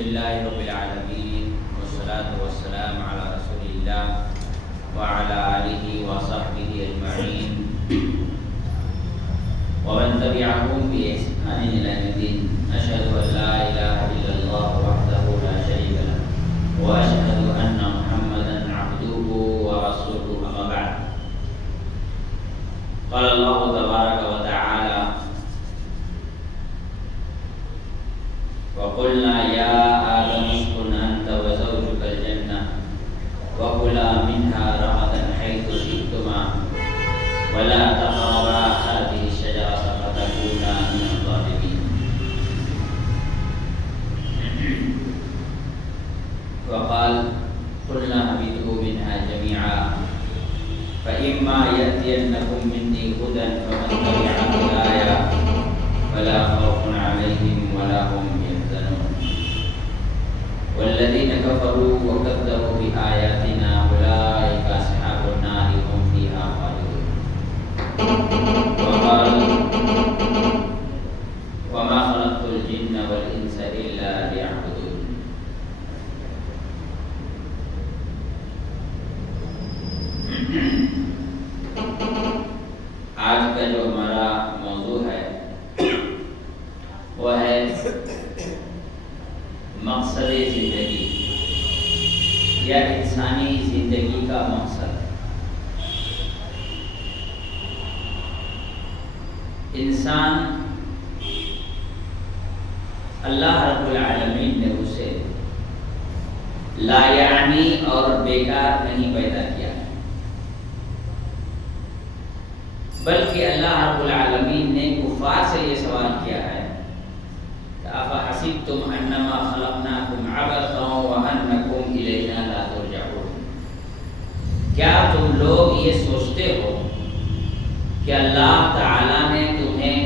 لله رب العالمين والصلاة والسلام على رسول الله وعلى آله وصحبه أجمعين ومن تبعهم بإحسان إلى يوم الدين. أشهد أن لا إله إلا الله وحده لا شريك له وأشهد أن محمدا عبده ورسوله. أما بعد، قال الله تبارك وتعالى: وقلنا يا آدم اسكن أنت وزوجك الجنة وكلا منها رغدا حيث شئتما ولا تقربا هذه الشجرة فتكونا من الظالمين. وقال: قلنا اهبطوا منها جميعا فإما يأتينكم مني هدى فمن تبع هداي فلا خوف عليهم ولا هم يحزنون والذين كفروا وكذبوا بآياتنا أولئك أصحاب النار هم فيها خالدون. وقال: وما خلقت الجن والإنس إلا ليعبدون. آج کا جو ہمارا موضوع ہے وہ ہے مقصد زندگی یا انسانی زندگی کا مقصد. انسان اللہ رب العالمین نے اسے لا یعنی اور بیکار نہیں پیدا کیا، بلکہ اللہ رب العالمین نے کفار سے یہ سوال کیا ہے: أَفَحَسِبْتُمْ أَنَّمَا خَلَقْنَاكُمْ عَبَثًا وَأَنَّكُمْ إِلَيْنَا لَا تُرْجَعُونَ. کیا تم لوگ یہ سوچتے ہو کہ اللہ تعالیٰ نے تمہیں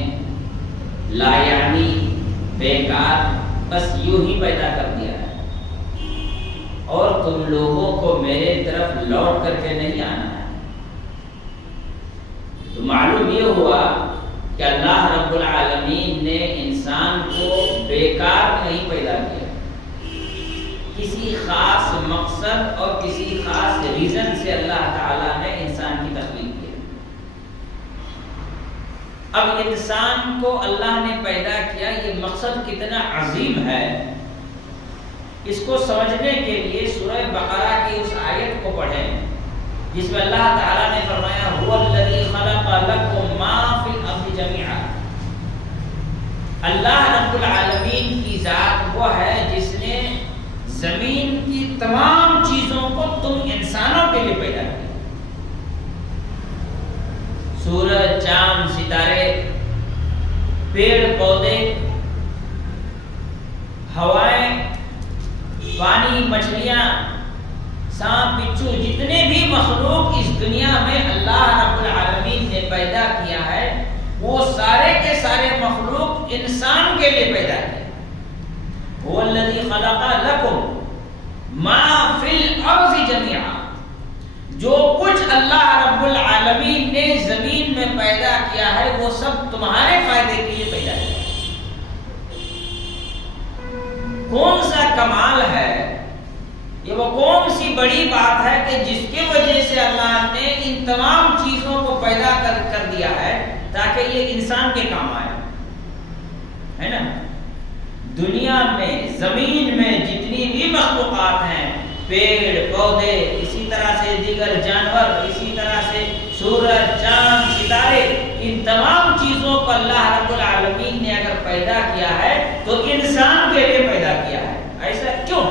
لا یعنی بیکار بس یوں ہی پیدا کر دیا ہے اور تم لوگوں کو میرے طرف لوٹ کر کے نہیں آنا ہے؟ تو معلوم یہ ہوا کہ اللہ رب العالمین نے انسان کو بیکار نہیں پیدا کیا، کسی خاص مقصد اور کسی خاص ریزن سے اللہ تعالیٰ نے انسان کی تخلیق کی. اب انسان کو اللہ نے پیدا کیا، یہ مقصد کتنا عظیم ہے، اس کو سمجھنے کے لیے سورہ بقرہ کی اس آیت کو پڑھیں جس میں اللہ تعالیٰ نے فرمایا: هو الذی خلق لکم ما فی الارض جميعا. اللہ رب العالمین کی ذات وہ ہے جس نے زمین کی تمام چیزوں کو تم انسانوں کے لیے پیدا کیا. سورج، چاند، ستارے، پیڑ پودے، ہوائیں، پانی، مچھلیاں، سانپ، بچھو، جتنے بھی مخلوق اس دنیا میں اللہ رب العالمین نے پیدا کیا ہے وہ سارے کے سارے مخلوق انسان کے لیے پیدا کیا. هو الذی خلق لکم ما فی الارض جميعا. جو کچھ اللہ رب العالمین نے زمین میں پیدا کیا ہے وہ سب تمہارے فائدے کے لیے پیدا کیا. کون سا کمال ہے، یہ وہ کون سی بڑی بات ہے کہ جس کی وجہ سے اللہ نے ان تمام چیزوں کو پیدا کر دیا ہے تاکہ یہ انسان کے کام آئے، ہے نا. دنیا میں، زمین میں جتنی بھی مخلوقات ہیں، پیڑ پودے، اسی طرح سے دیگر جانور، اسی طرح سے سورج، چاند، ستارے، ان تمام چیزوں کو اللہ رب العالمین نے اگر پیدا کیا ہے تو انسان کے لیے پیدا کیا ہے. ایسا کیوں؟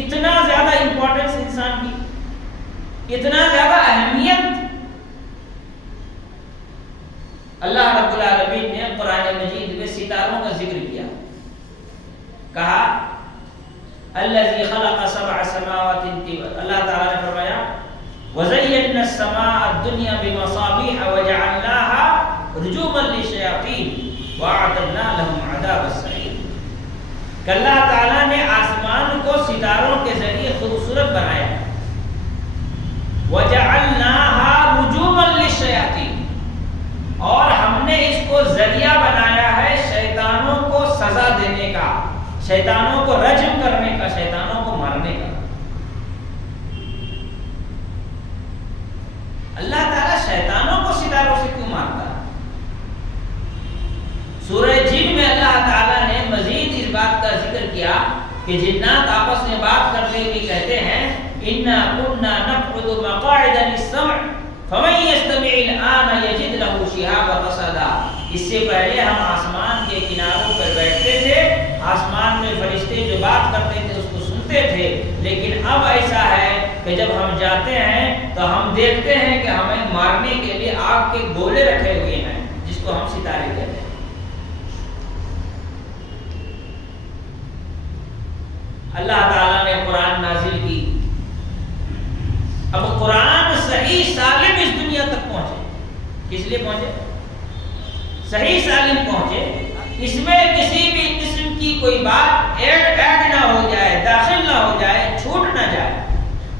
اتنا زیادہ امپورٹنس انسان کی، اتنا زیادہ اہمیت اللہ رب العالمین نے قرآن مجید میں ستاروں کا ذکر کیا. کہا: الذی خلق سبع سماوات طباقا. اللہ تعالیٰ نے فرمایا: وزینا السماء الدنیا بمصابیح وجعلناها رجوما للشیاطین واعتدنا لهم عذاب السعیر. کہ اللہ تعالیٰ نے آسمان کو ستاروں کے ذریعے خوبصورت بنایا. وَجَعَلْنَاهَا رُجُومًا لِلشَّيَاطِينِ. اور ہم نے اس کو ذریعہ بنایا ہے شیطانوں کو سزا دینے کا، شیطانوں کو رجم کرنے کا، شیطانوں کو مارنے کا۔ اللہ تعالیٰ شیطانوں کو ستاروں سے کیوں مارتا ہے؟ سورہ جن میں اللہ تعالیٰ نے مزید اس بات کا ذکر کیا کہ جنات آپس میں بات کرتے ہوئے کہتے ہیں اِنَّا كُنَّا نَقْعُدُ مَقَاعِدَ لِلسَّمْعِ فَمَن يَسْتَمِعِ الْآنَ يَجِدْ لَهُ شِهَابًا رَصَدًا۔ اس سے پہلے ہم آسمان کے کناروں پر بیٹھتے تھے، آسمان میں فرشتے جو بات کرتے تھے اس کو سنتے تھے، لیکن اب ایسا ہے کہ جب ہم جاتے ہیں تو ہم دیکھتے ہیں کہ ہمیں مارنے کے لیے آگ کے گولے رکھے ہوئے ہیں، جس کو ہم ستارے کہتے ہیں۔ اللہ تعالیٰ نے قرآن نازل کی، اب قرآن صحیح سالم اس دنیا تک پہنچے۔ کس لیے پہنچے؟ صحیح سالم پہنچے، اس میں کسی بھی قسم کی کوئی بات ایڈ نہ ہو جائے، داخل نہ ہو جائے، چھوٹ نہ جائے،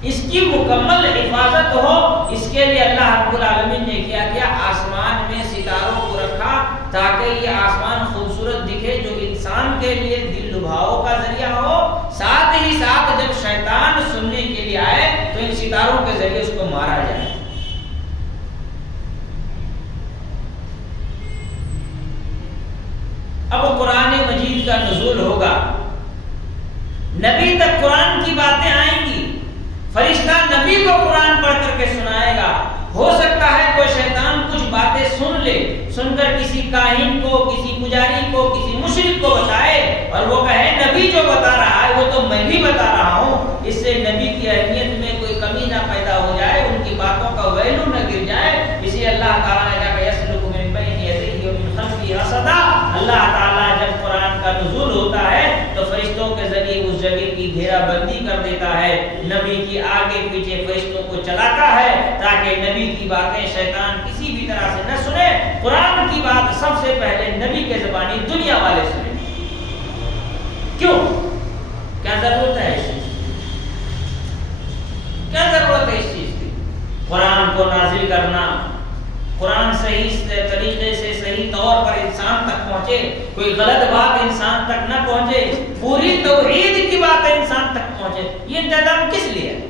اس کی مکمل حفاظت ہو۔ اس کے لیے اللہ رب العالمین نے کیا آسمان میں ستاروں کو رکھا تاکہ یہ آسمان خوبصورت دکھے، جو انسان کے لیے دل لبھاؤ کا ذریعہ ہو، ساتھ ہی ساتھ جب شیطان سننے کے لیے آئے تو ان ستاروں کے ذریعے اس کو مارا جائے۔ اب قرآن مجید کا نزول ہوگا، نبی تک قرآن کی باتیں آئیں گی، فرشتہ نبی کو قرآن پڑھ کر کے سنائے گا۔ ہو سکتا ہے کوئی شیطان کچھ باتیں سن کر کسی کاہن کو، کسی پجاری کو، کسی مشرک کو بتائے اور وہ کہے نبی جو بتا رہا ہے وہ تو میں بھی بتا رہا ہوں، اس سے نبی کی اہمیت میں کوئی کمی نہ پیدا ہو جائے، ان کی باتوں کا ویلو نہ گر جائے۔ اسی اللہ تعالیٰ نے کہا یسلک من بین یدیہ ومن خلفہ رصدا۔ اللہ تعالیٰ جب قرآن کا نزول ہوتا ہے تو فرشتوں کے ذریعے اس جگہ کی گھیرا بندی کر دیتا ہے، نبی کی آگے پیچھے فرشتوں کو چلاتا ہے تاکہ نبی کی باتیں شیطان کسی بھی طرح سے نہ سنے۔ قرآن کی بات سب سے پہلے نبی کے زبانی دنیا والے سنیں۔ کیوں؟ کیا ضرورت ہے اس چیز کی؟ کیا ضرورت ہے اس چیز کی؟ قرآن کو نازل کرنا، قرآن صحیح طریقے سے صحیح طور پر انسان تک پہنچے، کوئی غلط بات انسان تک نہ پہنچے، پوری توحید کی بات انسان تک پہنچے، یہ انتظام کس لیے ہے؟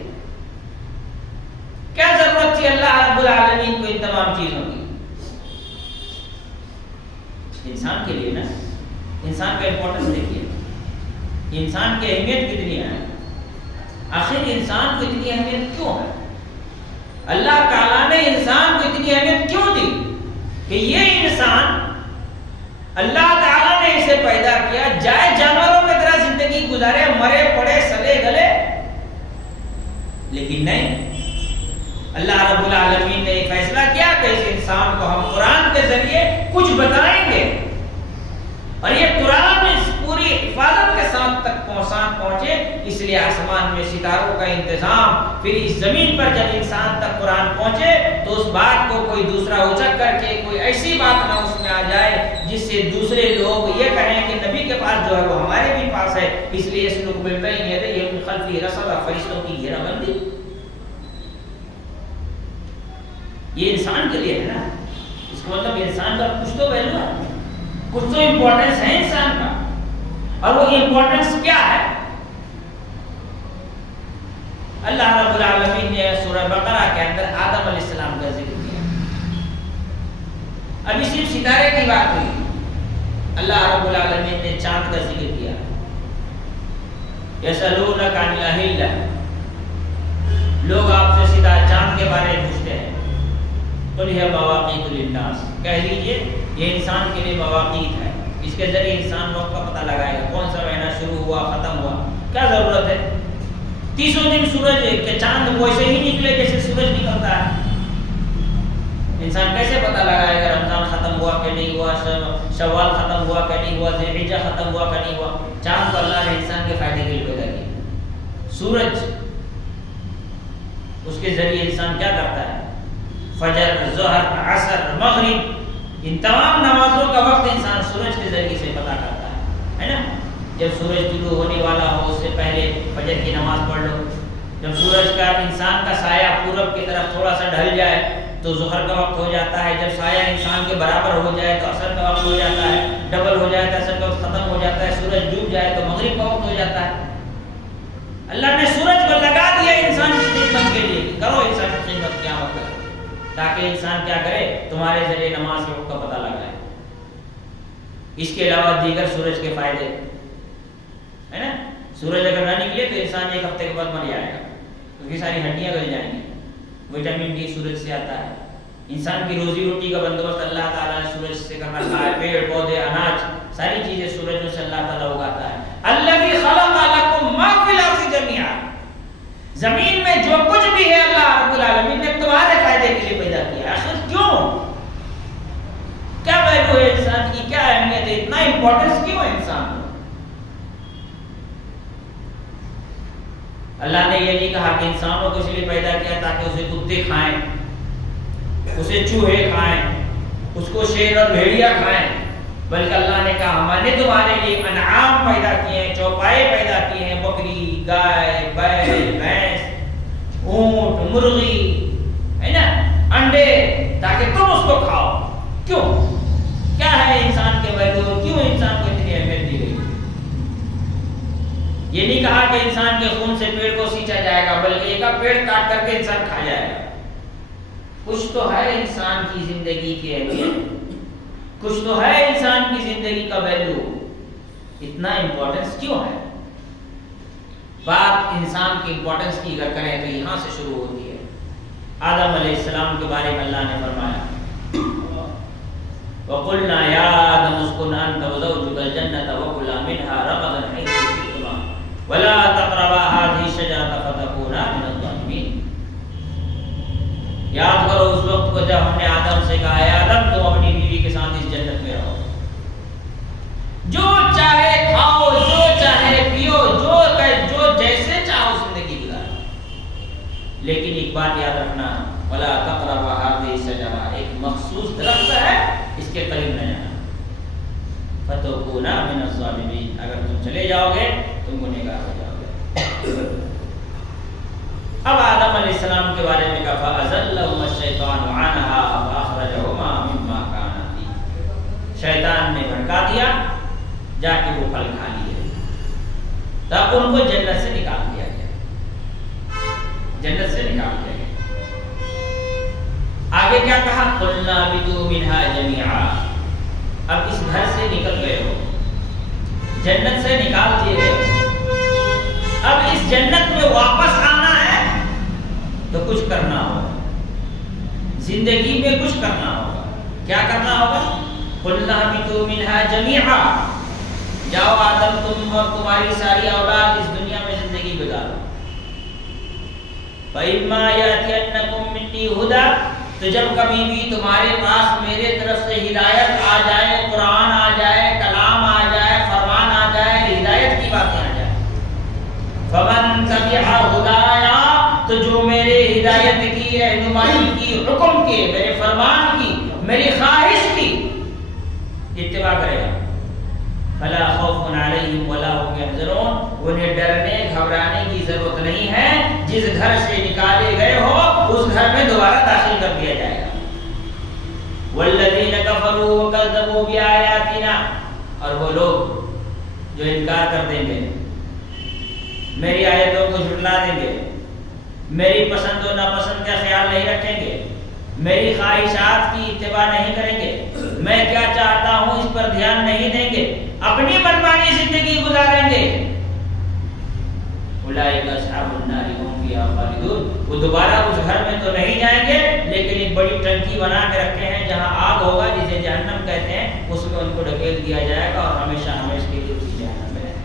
کیا ضرورت تھی اللہ رب العالمین کو ان تمام چیزوں کی؟ انسان کے لیے نا۔ انسان کا امپورٹنس دیکھیے، انسان کی اہمیت کتنی ہے، آخر انسان کو اتنی اہمیت کیوں ہے؟ اللہ تعالیٰ نے انسان کو اتنی اہمیت کیوں دی کہ یہ انسان اللہ تعالیٰ نے اسے پیدا کیا، جائے جانوروں کی طرح زندگی گزارے، مرے پڑے سلے گلے، لیکن نہیں، اللہ رب العالمین نے یہ فیصلہ کیا کہ اس انسان کو ہم قرآن کے ذریعے کچھ بتائیں گے، اور یہ قرآن اس پوری حفاظت کے ساتھ تک پہنچے۔ اس لیے آسمان میں ستاروں کا انتظام، پھر اس زمین پر جب انسان تک قرآن پہنچے تو اس بات کو کوئی دوسرا اچک کر کے کوئی ایسی بات نہ اس میں آ جائے جس سے دوسرے لوگ یہ کہیں کہ نبی کے پاس جو ہے وہ ہمارے بھی پاس ہے۔ اس لیے اس لوگ من بین یدیہ ومن خلفہ رصدا، فرشتوں کی گھیرا بندی۔ یہ انسان کے لیے ہے نا، اس کا مطلب انسان کا کچھ تو ویلو ہے، کچھ تو امپورٹنس ہے انسان کا، اور وہ امپورٹنس کیا ہے؟ اللہ رب العالمین نے سورہ بقرہ کے اندر آدم علیہ السلام کا ذکر کیا۔ ابھی صرف ستارے کی بات ہوئی، اللہ رب العالمین نے چاند کا ذکر کیا۔ یسألونک عن الأہلہ، لوگ آپ سے ستارے چاند کے بارے میں پوچھتے ہیں، قل ہی مواقیت للناس، کہہ دیجئے یہ انسان کے لیے مواقیت ہے، اس کے ذریعے انسان وقت کا پتہ لگائے گا، کون سا مہینہ شروع ہوا ختم ہوا، کیا ضرورت ہے؟ 30 دن سورج کے چاند ویسے ہی نکلے جیسے سورج نکلتا ہے، انسان کیسے پتہ لگائے گا رمضان ختم ہوا کہ نہیں ہوا، شوال ختم ہوا کہ نہیں ہوا، ذی الحجہ ختم ہوا کہ نہیں ہوا؟ چاند کو اللہ نے انسان کے فائدے کے لیے پیدا کیا۔ سورج، اس کے ذریعے انسان کیا کرتا ہے؟ فجر، ظہر، عصر، مغرب، ان تمام نمازوں کا وقت انسان سورج کے ذریعے سے پتہ کرتا ہے نا۔ جب سورج طلوع ہونے والا ہو اس سے پہلے فجر کی نماز پڑھ لو، جب سورج کا انسان کا سایہ پورب کی طرف تھوڑا سا ڈھل جائے تو ظہر کا وقت ہو جاتا ہے، جب سایہ انسان کے برابر ہو جائے تو عصر کا وقت ہو جاتا ہے، ڈبل ہو جائے تو عصر کا وقت ختم ہو جاتا ہے، سورج ڈوب جائے تو مغرب مغرب کا وقت ہو جاتا ہے. اللہ نے سورج کو لگا دیا انسان کی خدمت کے لیے، کرو انسان کی خدمت قیامت تک، تاکہ انسان کیا کرے، تمہارے ذریعے نماز کے وقت کا پتہ لگائے. اس کے علاوہ دیگر سورج کے فائدے ہے نا. سورج اگر نہ نکلے تو انسان ایک ہفتے کے بعد مر جائے گا، کیونکہ ساری ہڈیاں گل جائیں گی. وٹامن ڈی سورج سے آتا ہے. انسان کی روزی روٹی کا بندوبست اللہ تعالیٰ نے سورج سے کرنا ہے. پیڑ پودے اناج ساری چیزیں سورجوں سے اللہ تعالیٰ اگاتا ہے. الذی خلق لکم ما فی الارض جمیعا، زمین میں جو کچھ بھی ہے اللہ رب العالمین نے تمہارے فائدے کے لیے پیدا کیا ہے. آخر کیوں؟ کیا ویلیو ہے انسان کی، کیا اہمیت ہے، اتنا امپورٹنس کیوں ہے انسان کو؟ اللہ نے یہ نہیں کہا کہ انسانوں کو اس لیے پیدا کیا تاکہ اسے کتے کھائیں، اسے چوہے کھائیں، اس کو شیر اور بھیڑیا کھائیں، بلکہ اللہ نے کہا ہم نے تمہارے لیے انعام پیدا کیے ہیں، چوپائے پیدا کیے ہیں، بکری، گائے، بیل، بھینس، اونٹ، مرغی، ہے نا، انڈے، تاکہ تم اس کو کھاؤ. کیوں؟ کیا ہے انسان کے ویلیو، کیوں انسان کو اتنی اہمیت دی گئی؟ یہ نہیں کہا کہ انسان کے خون سے پیڑ کو سینچا جائے گا، بلکہ ایک پیڑ کاٹ کر کے انسان کھا جائے گا. کچھ تو ہے انسان کی زندگی کی اہمیت، کچھ تو ہے انسان کی زندگی کا ویلیو. اتنا امپورٹنس کیوں ہے؟ بات انسان کی امپورٹنس کی اگر کریں تو یہاں سے شروع ہوتی ہے. آدم علیہ السلام کے بارے میں اللہ نے فرمایا وَقُلْنَا يَا آدَمُ اسْكُنْ أَنْتَ وَزَوْجُكَ الْجَنَّةَ وَكُلَا مِنْهَا رَغَدًا حَيْثُ شِئْتُمَا وَلَا تَقْرَبَا هَٰذِهِ الشَّجَرَةَ فَتَكُونَا مِنَ الظَّالِمِينَ. یاد کرو اس وقت کو جب ہم نے آدم سے کہا، اے آدم تم اپنی بیوی کے ساتھ اس جنت میں رہو، جو چاہے کھاؤ، جو چاہے پیو، جو جیسے چاہو زندگی گزارو، لیکن ایک بات یاد رکھنا، وَلَا تَقْرَبَا هَٰذِهِ الشَّجَرَةَ، ایک مخصوص درخت ہے اس کے قریب نہ جانا. فَتَكُونَا مِنَ الظَّالِمِينَ، اگر تم چلے جاؤ گے تم گنہگار ہو جاؤ گے. اب آدم علیہ السلام کے بارے میں کہا فَأَزَلَّهُمَا الشَّيْطَانُ عَنْهَا فَأَخْرَجَهُمَا مِمَّا كَانَا فِيهِ، شیطان نے بھڑکا دیا، جا کے وہ پھل کھا لیے، تب ان کو جنت سے نکال دیا گیا، جنت سے نکال دیا گیا. آگے کیا کہا؟ قُلْنَا اهْبِطُوا مِنْهَا جَمِيعًا، اب اس گھر سے نکل گئے ہو، جنت سے نکال دیے گئے ہو، اب اس جنت میں واپس آنا ہے تو کچھ کرنا ہوگا، زندگی میں کچھ کرنا ہوگا. کیا کرنا ہوگا؟ قُلْنَا اهْبِطُوا مِنْهَا جَمِيعًا، جاؤ آدم تم اور تمہاری ساری اولاد اس دنیا میں زندگی گزارو. فَإِمَّا يَأْتِيَنَّكُم مِّنِّي هُدًى، تو جب کبھی بھی تمہارے پاس میرے طرف سے ہدایت آ جائے، قرآن آ جائے، کلام آ جائے، فرمان آ جائے، ہدایت کی باتیں آ جائیں، فَمَن تَبِعَ هُدَايَا، تو جو میرے ہدایت کی، رہنمائی کی، حکم کے، میرے فرمان کی، میری خواہش کی اتباع کرے گا، فَلَا خَوْفٌ عَلَيْهِمْ وَلَا هُمْ يَحْزَنُونَ، انہیں ڈرنے گھبرانے کی ضرورت نہیں ہے. جس گھر سے نکالے گئے ہو اس گھر میں دوبارہ داخل کر دیا جائے گا. وَالَّذِينَ كَفَرُوا وَكَذَّبُوا بِآيَاتِنَا، اور وہ لوگ جو انکار کر دیں گے، میری آیتوں کو جھٹلا دیں گے، میری پسند و ناپسند کا خیال نہیں رکھیں گے، میری خواہشات کی اتباع نہیں کریں گے، میں کیا چاہتا ہوں اس پر دھیان نہیں دیں گے، اپنی منمانی زندگی گزاریں گے، اولئک اصحاب النار هم فیہا خالدون، وہ دوبارہ اس گھر میں تو نہیں جائیں گے، لیکن ایک بڑی ٹنکی بنا کے رکھے ہیں جہاں آگ ہوگا، جسے جہنم کہتے ہیں، اس میں ان کو ڈھکیل دیا جائے گا اور ہمیشہ ہمیشہ کے لیے اسی جہنم میں رہیں گے.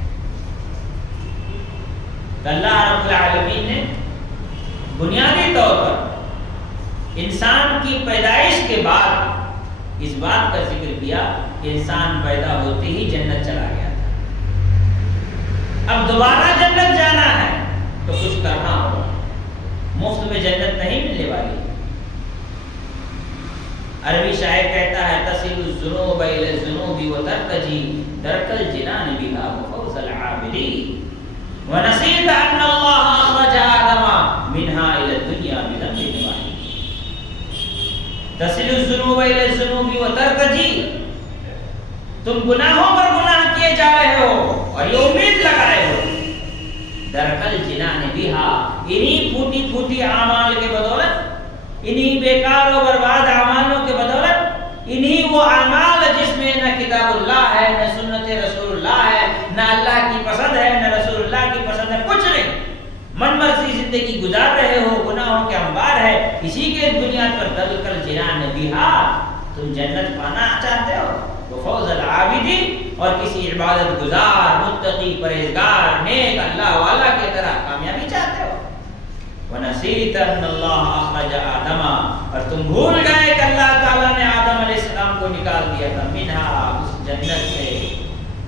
اللہ رب العالمین نے بنیادی طور پر انسان کی پیدائش کے بعد اس بات کا ذکر کیا کہ انسان پیدا ہوتے ہی جنت چلا گیا تھا، اب دوبارہ جنت جانا ہے تو کچھ کرنا ہوگا، مفت میں جنت نہیں ملنے والی. عربی شاعر کہتا ہے تصل الذنوب الى الذنوب وترتجی درک الجنان بها وفوز العابدین ونسیت ان اللہ اخرج آدم منها الى الدنیا بذنب واحد. تصل الذنوب الى الذنوب وترتجی، تم گناہوں پر گناہ کیے جا رہے ہو اور یہ امید جھوٹی اعمال کے بدولت، انہی بیکار و برباد اعمالوں کے بدولت، انہی وہ اعمال جس میں نہ کتاب اللہ ہے، نہ سنت رسول اللہ ہے، نہ اللہ کی پسند ہے، نہ رسول اللہ کی پسند ہے، کچھ نہیں، من مرضی زندگی گزار رہے ہو، گناہوں کے انبار ہے، اسی کے بنیاد پر دل کر جنان نبیہا، تم جنت پانا چاہتے ہو، وہ فوز العابدی، اور کسی عبادت گزار متقی پرہیزگار نیک اللہ والا کی طرح کامیابی چاہتے ہو۔ وَنَسِيتَ أَنَّ اللَّهَ أَخْرَجَ آدَمَ، اور تم بھول گئے کہ اللہ تعالیٰ نے آدم علیہ السلام کو نکال دیا تھا منہا، اس جنت سے،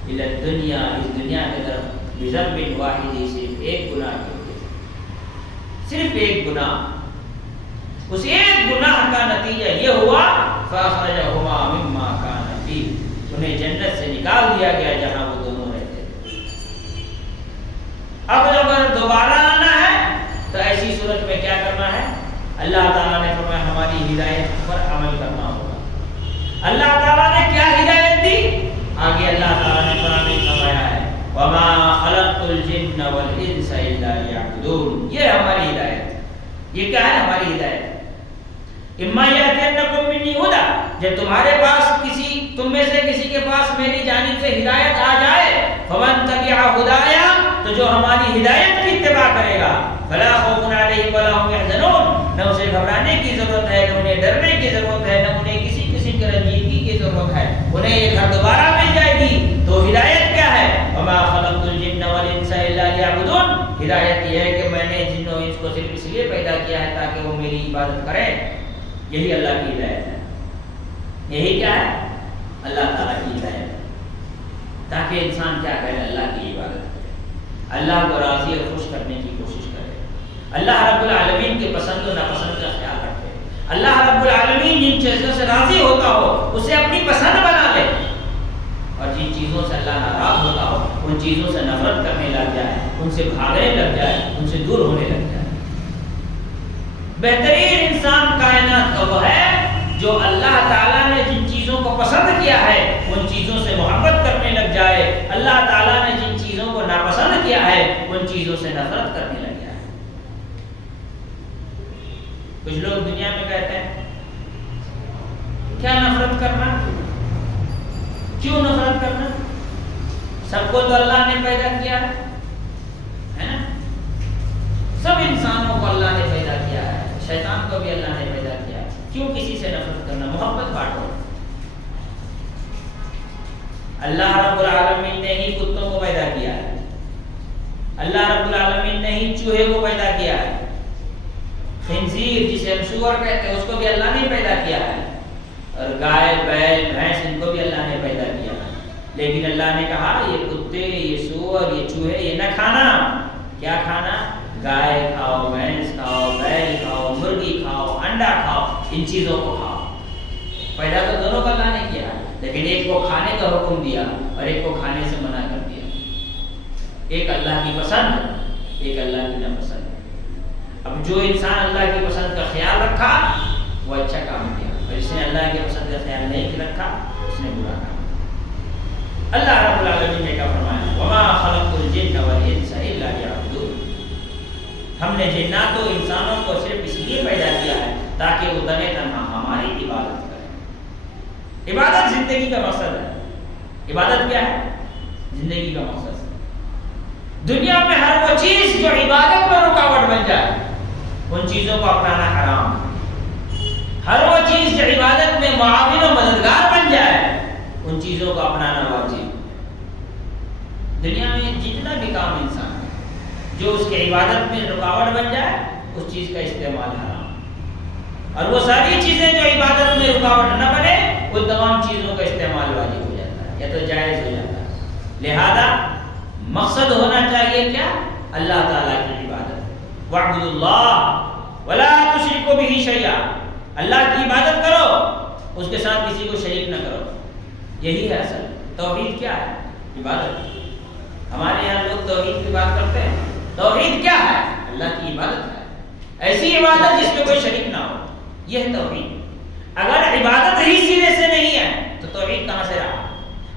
إِلَى الدُّنْيَا، اس دنیا کی طرف، بِذَنْبٍ وَاحِدٍ، صرف ایک گناہ کی وجہ سے، صرف ایک گناہ، اس ایک گناہ کا نتیجہ یہ ہوا فَأَخْرَجَهُمَا مِمَّا كَانَ فِيهِ، انہیں جنت سے نکال دیا گیا جہاں وہ دونوں رہتے تھے۔ اب اگر دوبارہ آنا ہے تو ایسی صورت میں کیا کرنا ہے؟ اللہ تعالیٰ نے فرمایا ہماری ہدایت پر عمل کرنا ہوگا۔ اللہ تعالیٰ نے کیا ہدایت دی؟ آگے اللہ تعالیٰ نے قرآن میں فرمایا ہے وَمَا خَلَقْتُ الْجِنَّ وَالْإِنسَ إِلَّا لِيَعْبُدُونِ، یہ ہماری ہدایت، یہ کیا ہے ہماری ہدایت؟ اِمَّا يَأْتِيَنَّكُم مِّنِّي هُدًى، جب تمہارے پاس کسی، تم میں سے کسی کے پاس میری جانب سے ہدایت آ جائے، فَمَن تَبِعَ هُدَايَا، تو جو ہماری ہدایت کی اتباع کرے گا، فَلَا خَوْفٌ عَلَيْهِمْ وَلَا هُمْ يَحْزَنُونَ، نہ اسے گھبرانے کی ضرورت ہے، نہ انہیں ڈرنے کی ضرورت ہے، نہ انہیں کسی قسم کی رنجیدگی کی ضرورت ہے، انہیں یہ گھر دوبارہ مل جائے گی۔ تو ہدایت کیا ہے؟ وَمَا خَلَقْتُ الْجِنَّ وَالْإِنسَ إِلَّا لِيَعْبُدُونِ، ہدایت یہ ہے کہ میں نے جن و انس کو صرف اس لیے پیدا کیا ہے تاکہ وہ میری عبادت کریں، یہی اللہ کی ہدایت ہے۔ یہی کیا ہے؟ اللہ تعالیٰ کی ہدایت ہے، تاکہ انسان کیا کرے؟ اللہ کی عبادت کرے، اللہ کو راضی اور خوش کرنے کی کوشش کرے، اللہ رب العالمین کے پسند و ناپسند کا خیال رکھے، اللہ رب العالمین جن چیزوں سے راضی ہوتا ہو اسے اپنی پسند بنا لے، اور جن چیزوں سے اللہ ناراض ہوتا ہو ان چیزوں سے نفرت کرنے لگ جائے، ان سے بھاگنے لگ جائے، ان سے دور ہونے لگ جائے۔ بہترین انسان کائنات کا وہ ہے جو اللہ تعالیٰ نے جن چیزوں کو پسند کیا ہے ان چیزوں سے محبت کرنے لگ جائے، اللہ تعالیٰ نے جن چیزوں کو ناپسند کیا ہے ان چیزوں سے نفرت کرنے لگ جائے۔ کچھ لوگ دنیا میں کہتے ہیں کیا نفرت کرنا، کیوں نفرت کرنا، سب کو تو اللہ نے پیدا کیا ہے نا، سب انسانوں کو اللہ نے پیدا کیا ہے، شیطان کو بھی اللہ نے پیدا کیا ہے، کیوں کسی سے نفرت کرنا، محبت بانٹو۔ اللہ رب العالمین نے ہی کتوں کو پیدا کیا ہے، اللہ رب العالمین نے ہی چوہے کو پیدا کیا ہے، خنزیر جسے ہم سور کہتے ہیں اس کو بھی اللہ نے پیدا کیا ہے، اور گائے بیل بھینس ان کو بھی اللہ نے پیدا کیا ہے، لیکن اللہ نے کہا یہ کتے، یہ سور، یہ چوہے یہ نہ کھانا۔ کیا کھانا؟ گائے کھاؤ، بھینس کھاؤ، بیل کھاؤ، مرغی کھاؤ، انڈا کھاؤ، ان چیزوں کو کھاؤ۔ پیدا تو دونوں کو اللہ نے کیا ہے، لیکن ایک کو کھانے کا حکم دیا اور ایک کو کھانے سے منع کر دیا، ایک اللہ کی پسند، ایک اللہ کی ناپسند۔ اب جو انسان اللہ کی پسند کا خیال رکھا وہ اچھا کام کیا، اور جس نے اللہ کی پسند کا خیال نہیں رکھا اس نے برا کام۔ اللہ رب العالمین نے کیا فرمایا؟ وَمَا خَلَقْتُ الْجِنَّ وَالْإِنسَ إِلَّا لِيَعْبُدُونِ، ہم نے جنات و انسانوں کو صرف اس لیے پیدا کیا ہے تاکہ وہ تنہا تنہا ہماری عبادت کریں۔ عبادت زندگی کا مقصد ہے۔ عبادت کیا ہے؟ زندگی کا مقصد ہے۔ دنیا میں ہر وہ چیز جو عبادت میں رکاوٹ بن جائے ان چیزوں کو اپنانا حرام، ہر وہ چیز جو عبادت میں معاون و مددگار بن جائے ان چیزوں کو اپنانا واجب۔ دنیا میں جتنا بھی کام انسان ہے جو اس کی عبادت میں رکاوٹ بن جائے اس چیز کا استعمال حرام، اور وہ ساری چیزیں جو عبادت میں رکاوٹ نہ بنے وہ تمام چیزوں کا استعمال واجب ہو جاتا ہے یا تو جائز ہو جاتا ہے۔ لہذا مقصد ہونا چاہیے کیا؟ اللہ تعالیٰ کی عبادت۔ وَاعْبُدُوا اللَّهَ وَلَا تُشْرِكُوا بِهِ شَيْئًا، اللہ کی عبادت کرو، اس کے ساتھ کسی کو شریک نہ کرو۔ یہی ہے اصل توحید۔ کیا ہے؟ عبادت۔ ہمارے یہاں لوگ توحید کی بات کرتے ہیں، توحید کیا ہے؟ اللہ کی عبادت ہے، ایسی عبادت جس میں کوئی شریک نہ ہو، یہ ہے توحید۔ اگر عبادت ہی سینے سے نہیں ہے تو توحید کہاں سے رہا؟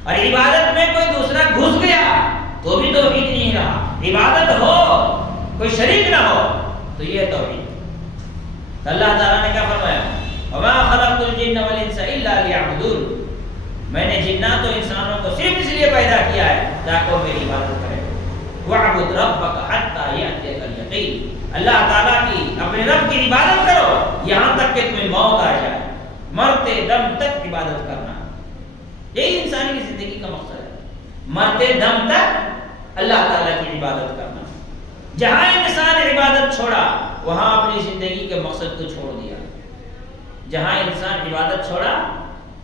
اور عبادت میں کوئی دوسرا گھس گیا تو بھی توحید نہیں رہا۔ عبادت ہو، کوئی شریک نہ ہو، تو تو یہ توحید. تو اللہ تعالیٰ نے کیا فرمایا؟ وما خلقت الجن والانس الا ليعبدون. میں نے جنات و انسانوں کو صرف اس لیے پیدا کیا ہے تاکہ وہ میری عبادت کریں. وَاعْبُدْ رَبَّكَ حَتَّى يَأْتِيَكَ الْيَقِينُ. اللہ تعالیٰ کی اپنے رب کی عبادت کرو یہاں تک کہ تمہیں موت آ جائے. مرتے دم تک عبادت کرنا, یہی انسانی زندگی کا مقصد ہے. مرتے دم تک اللہ تعالیٰ کی عبادت کرنا. جہاں انسان عبادت چھوڑا وہاں اپنی زندگی کے مقصد کو چھوڑ دیا. جہاں انسان عبادت چھوڑا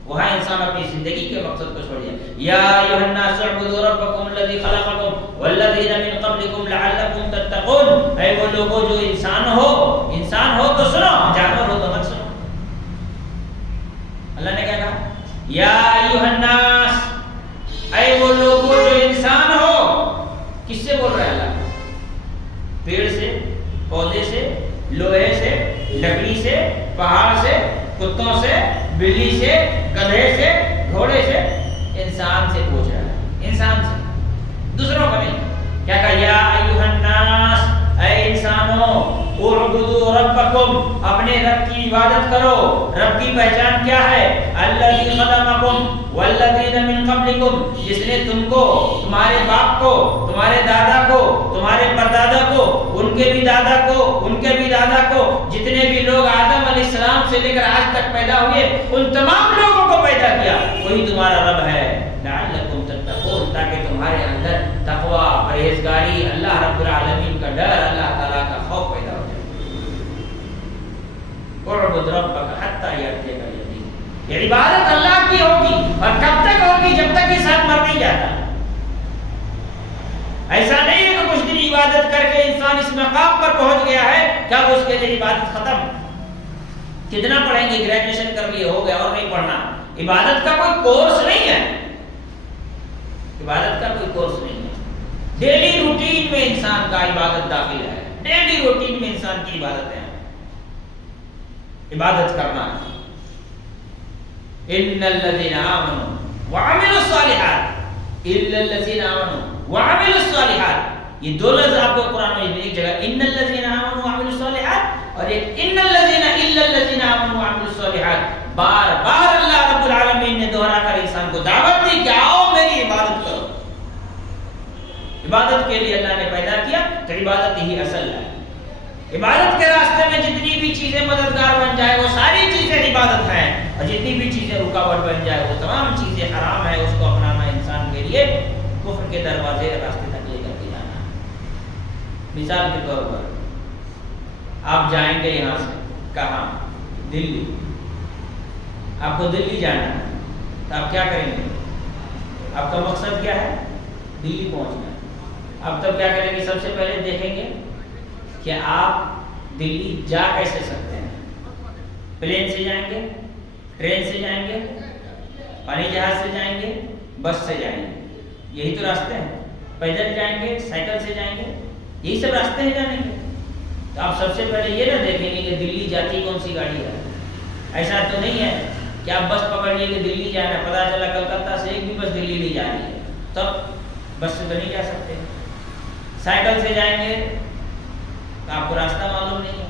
وہاں انسان اپنی زندگی کے مقصد کو چھوڑ دیا. یا ایھا الناس اعبدوا ربکم الذی خلقکم والذین من قبلکم لعلکم تتقون. اے وہ لوگوں جو انسان ہو تو سنو, جانور ہو تو مت سنو. اللہ نے کیا کہا؟ یا ایھا الناس, اے وہ لوگوں جو انسان ہو. کس سے بول رہا ہے اللہ؟ پیڑ سے, پودے سے, لوہے سے, لکڑی سے, پہاڑ سے, کتوں سے, بلی سے, گدھے سے, گھوڑے سے, انسان سے پوچھ رہا ہے. انسان سے, دوسروں کا نہیں. کیا کہا؟ یا ایھا الناس, اے انسانوں, اعبدوا ربکم, اپنے رب کی عبادت کرو. رب کی پہچان کیا ہے؟ الذی خلقکم والذین من قبلکم, جس نے تم کو, تمہارے باپ کو, تمہارے دادا کو, تمہارے پردادا کو, ان کے بھی دادا کو, ان کے بھی دادا کو, جتنے بھی لوگ آدم علیہ السلام سے لے کر آج تک پیدا ہوئے ان تمام لوگوں کو پیدا کیا. وہی تمہارا رب ہے. لعلکم تتقون, تاکہ تمہارے اندر تقوی, پرہیزگاری, اللہ رب العالمین کا ڈر, اللہ تعالیٰ کا خوف پیدا ہو جائے. اعبد ربک حتی یأتیک الیقین. یہ عبادت اللہ کی ہوگی اور کب تک ہوگی؟ جب تک انسان مر نہیں جاتا. ایسا نہیں ہے کہ کچھ دن عبادت کر کے انسان اس مقام پر پہنچ گیا ہے کہ اب اس کے لیے عبادت ختم. کتنا پڑھیں گے؟ گریجویشن کر لیے, ہو گیا, اور نہیں پڑھنا. عبادت کا کوئی کورس نہیں ہے. عبادت کا کوئی کورس نہیں ہے. ڈیلی روٹین میں انسان کا عبادت داخل ہے. ڈیلی روٹین میں انسان کی عبادت ہے. عبادت کرنا ہے. ان الذين آمنوا وعملوا الصالحات الا الذين آمنوا وعملوا الصالحات. یہ دو لفظ آپ کو قرآن میں ایک جگہ ان الذين آمنوا وعملوا الصالحات اور ایک ان الذين الا الذين آمنوا وعملوا الصالحات. بار بار اللہ رب العالمین نے دوہرا کر انسان کو دعوت دی کہ آؤ میری عبادت کرو. عبادت کے لیے اللہ نے پیدا کیا تو عبادت ہی اصل ہے. عبادت کے راستے میں جتنی بھی چیزیں مددگار بن جائے وہ ساری چیزیں عبادت ہیں, اور جتنی بھی چیزیں رکاوٹ بن جائے وہ تمام چیزیں حرام ہے. اس کو اپنانا انسان کے لیے کفر کے دروازے راستے تک لے کر کے جانا. مثال کے طور پر آپ جائیں گے یہاں سے کہاں؟ دلی. آپ کو دلی جانا ہے تو آپ کیا کریں گے؟ آپ کا مقصد کیا ہے؟ دلی پہنچنا. آپ تب کیا کریں گے؟ سب سے پہلے دیکھیں گے کہ آپ دلی جا کیسے سکتے ہیں. پلین سے جائیں گے, ٹرین سے جائیں گے, پانی جہاز سے جائیں گے, بس سے جائیں گے. یہی تو راستے ہیں. پیدل جائیں گے, سائیکل سے جائیں گے, یہی سب راستے ہیں جانے کے. تو آپ سب سے پہلے یہ نہ دیکھیں گے کہ دلی جاتی کون سی گاڑی ہے. ایسا تو نہیں ہے کہ آپ بس پکڑ لیے کہ دلی جانا ہے, پتہ چلا کلکتہ سے ایک بھی بس دلی نہیں جا رہی ہے, تب بس سے تو نہیں جا سکتے. سائیکل سے جائیں گے تو آپ کو راستہ معلوم نہیں ہے.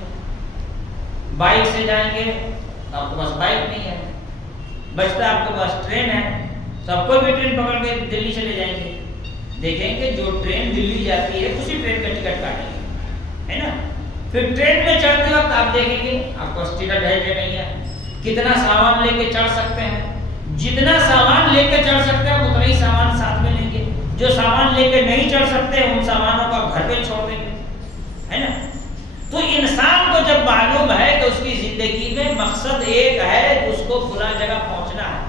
بائک سے جائیں گے تو آپ کے پاس بائک نہیں ہے. بچتا آپ کے پاس ٹرین ہے تو آپ کوئی بھی ٹرین پکڑ کے دلی چلے جائیں گے. دیکھیں گے جو ٹرین دلی جاتی ہے اسی ٹرین کا ٹکٹ کاٹیں گے, ہے نا. پھر ٹرین میں چڑھتے وقت آپ دیکھیں گے آپ کو ٹکٹ ہے کہ نہیں ہے, کتنا سامان لے کے چڑھ سکتے ہیں. جتنا سامان لے کے چڑھ سکتے ہیں اتنا ہی سامان ساتھ میں لیں گے. جو سامان لے کے نہیں چڑھ سکتے ان سامانوں کو گھر پہ چھوڑ دیں گے, ہے نا. تو انسان کو جب معلوم ہے کہ اس کی زندگی میں مقصد ایک ہے, اس کو فلاں جگہ پہنچنا ہے,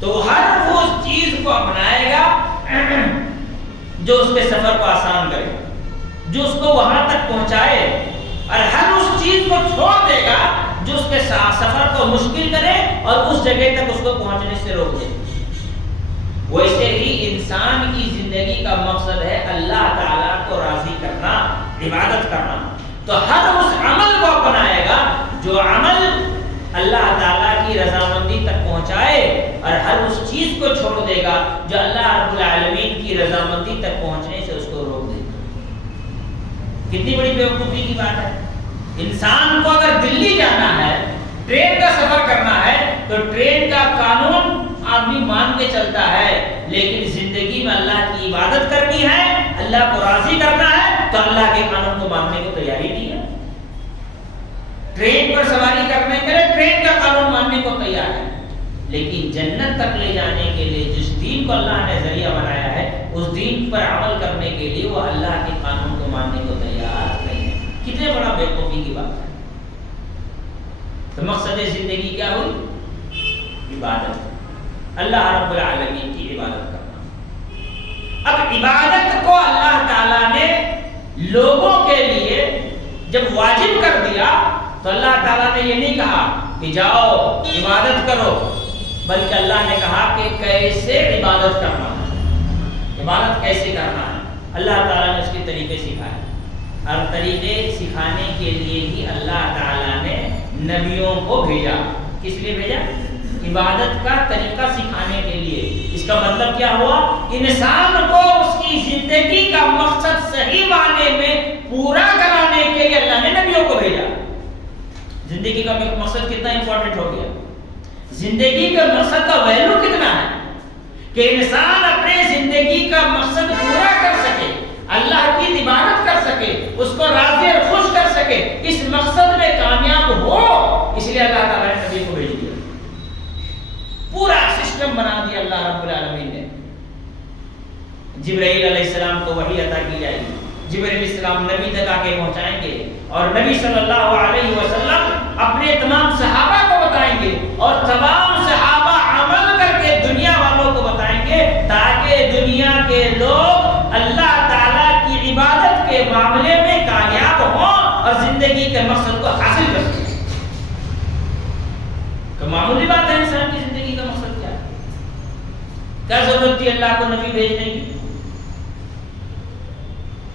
تو ہر وہ چیز کو اپنائے گا جو اس کے سفر کو آسان کرے, جو اس کو وہاں تک پہنچائے, اور ہر اس چیز کو چھوڑ دے گا جو اس کے سفر کو مشکل کرے اور اس جگہ تک اس کو پہنچنے سے روک دے. ویسے ہی انسان کی زندگی کا مقصد ہے اللہ تعالیٰ کو راضی کرنا, عبادت کرنا. تو ہر اس عمل کو اپنائے گا جو عمل اللہ تعالیٰ کی رضامندی تک پہنچائے, اور ہر اس چیز کو چھوڑ دے گا جو اللہ رب العالمین کی رضامندی تک پہنچنے سے اس کو روک دے گا. کتنی بڑی بیوقوفی کی بات ہے. انسان کو اگر دلی جانا ہے، ٹرین کا سفر کرنا ہے، تو ٹرین کا قانون آدمی مان کے چلتا ہے، لیکن زندگی میں اللہ کی عبادت کرنی ہے، اللہ کو راضی کرنا ہے، تو اللہ کے قانون کو ماننے کو تیاری نہیں ہے۔ ٹرین پر سواری کرنے کے لیے ٹرین کا قانون ماننے کو تیار ہے، لیکن جنت تک لے جانے کے لیے جس دین کو اللہ نے ذریعہ بنایا ہے، اس دین پر عمل کرنے کے لیے وہ اللہ کے قانون کو ماننے کو تیار نہیں ہے۔ کتنے بڑا بیوقوفی کی بات ہے۔ تو مقصد زندگی کیا ہوئی؟ عبادت، اللہ رب العالمین کی عبادت کرنا۔ اب عبادت کو اللہ تعالیٰ نے لوگوں کے لیے جب واجب کر دیا تو اللہ تعالیٰ نے یہ نہیں کہا کہ جاؤ عبادت کرو، بلکہ اللہ نے کہا کہ کیسے عبادت کرنا ہے، عبادت کیسے کرنا ہے۔ اللہ تعالیٰ نے اس کے طریقے سکھائے، اور طریقے سکھانے کے لیے ہی اللہ تعالیٰ نے نبیوں کو بھیجا۔ کس لیے بھیجا؟ عبادت کا طریقہ سکھانے کے لیے۔ اس کا مطلب کیا ہوا؟ انسان کو اس کی زندگی کا مقصد صحیح معنی میں پورا کرانے کے لیے اللہ نے نبیوں کو بھیجا۔ زندگی کا مقصد کتنا امپورٹنٹ ہو گیا، زندگی کا مقصد کا ویلو کتنا ہے کہ انسان اپنے زندگی کا مقصد پورا کر سکے، اللہ کی عبادت کر سکے، اس کو راضی اور خوش کر سکے، اس مقصد میں کامیاب ہو، اس لیے اللہ تعالیٰ نے نبی کو بھیج دیا۔ پورا سسٹم بنا دیا اللہ رب العالمین نے۔ جبرائیل علیہ السلام کو وحی عطا کی جائے گی، جبرائیل علیہ السلام نبی تک آ کے پہنچائیں گے، اور نبی صلی اللہ علیہ وسلم اپنے تمام صحابہ کو بتائیں گے، اور تمام صحابہ عمل کر کے دنیا والوں کو بتائیں گے، تاکہ دنیا کے لوگ اللہ تعالیٰ کی عبادت کے معاملے میں کامیاب ہوں اور زندگی کے مقصد کو حاصل کر سکیں۔ تو معمولی بات ہے انسان کی زندگی کا مقصد کیا ہے؟ کیا ضرورت تھی اللہ کو نبی بھیجنے کی؟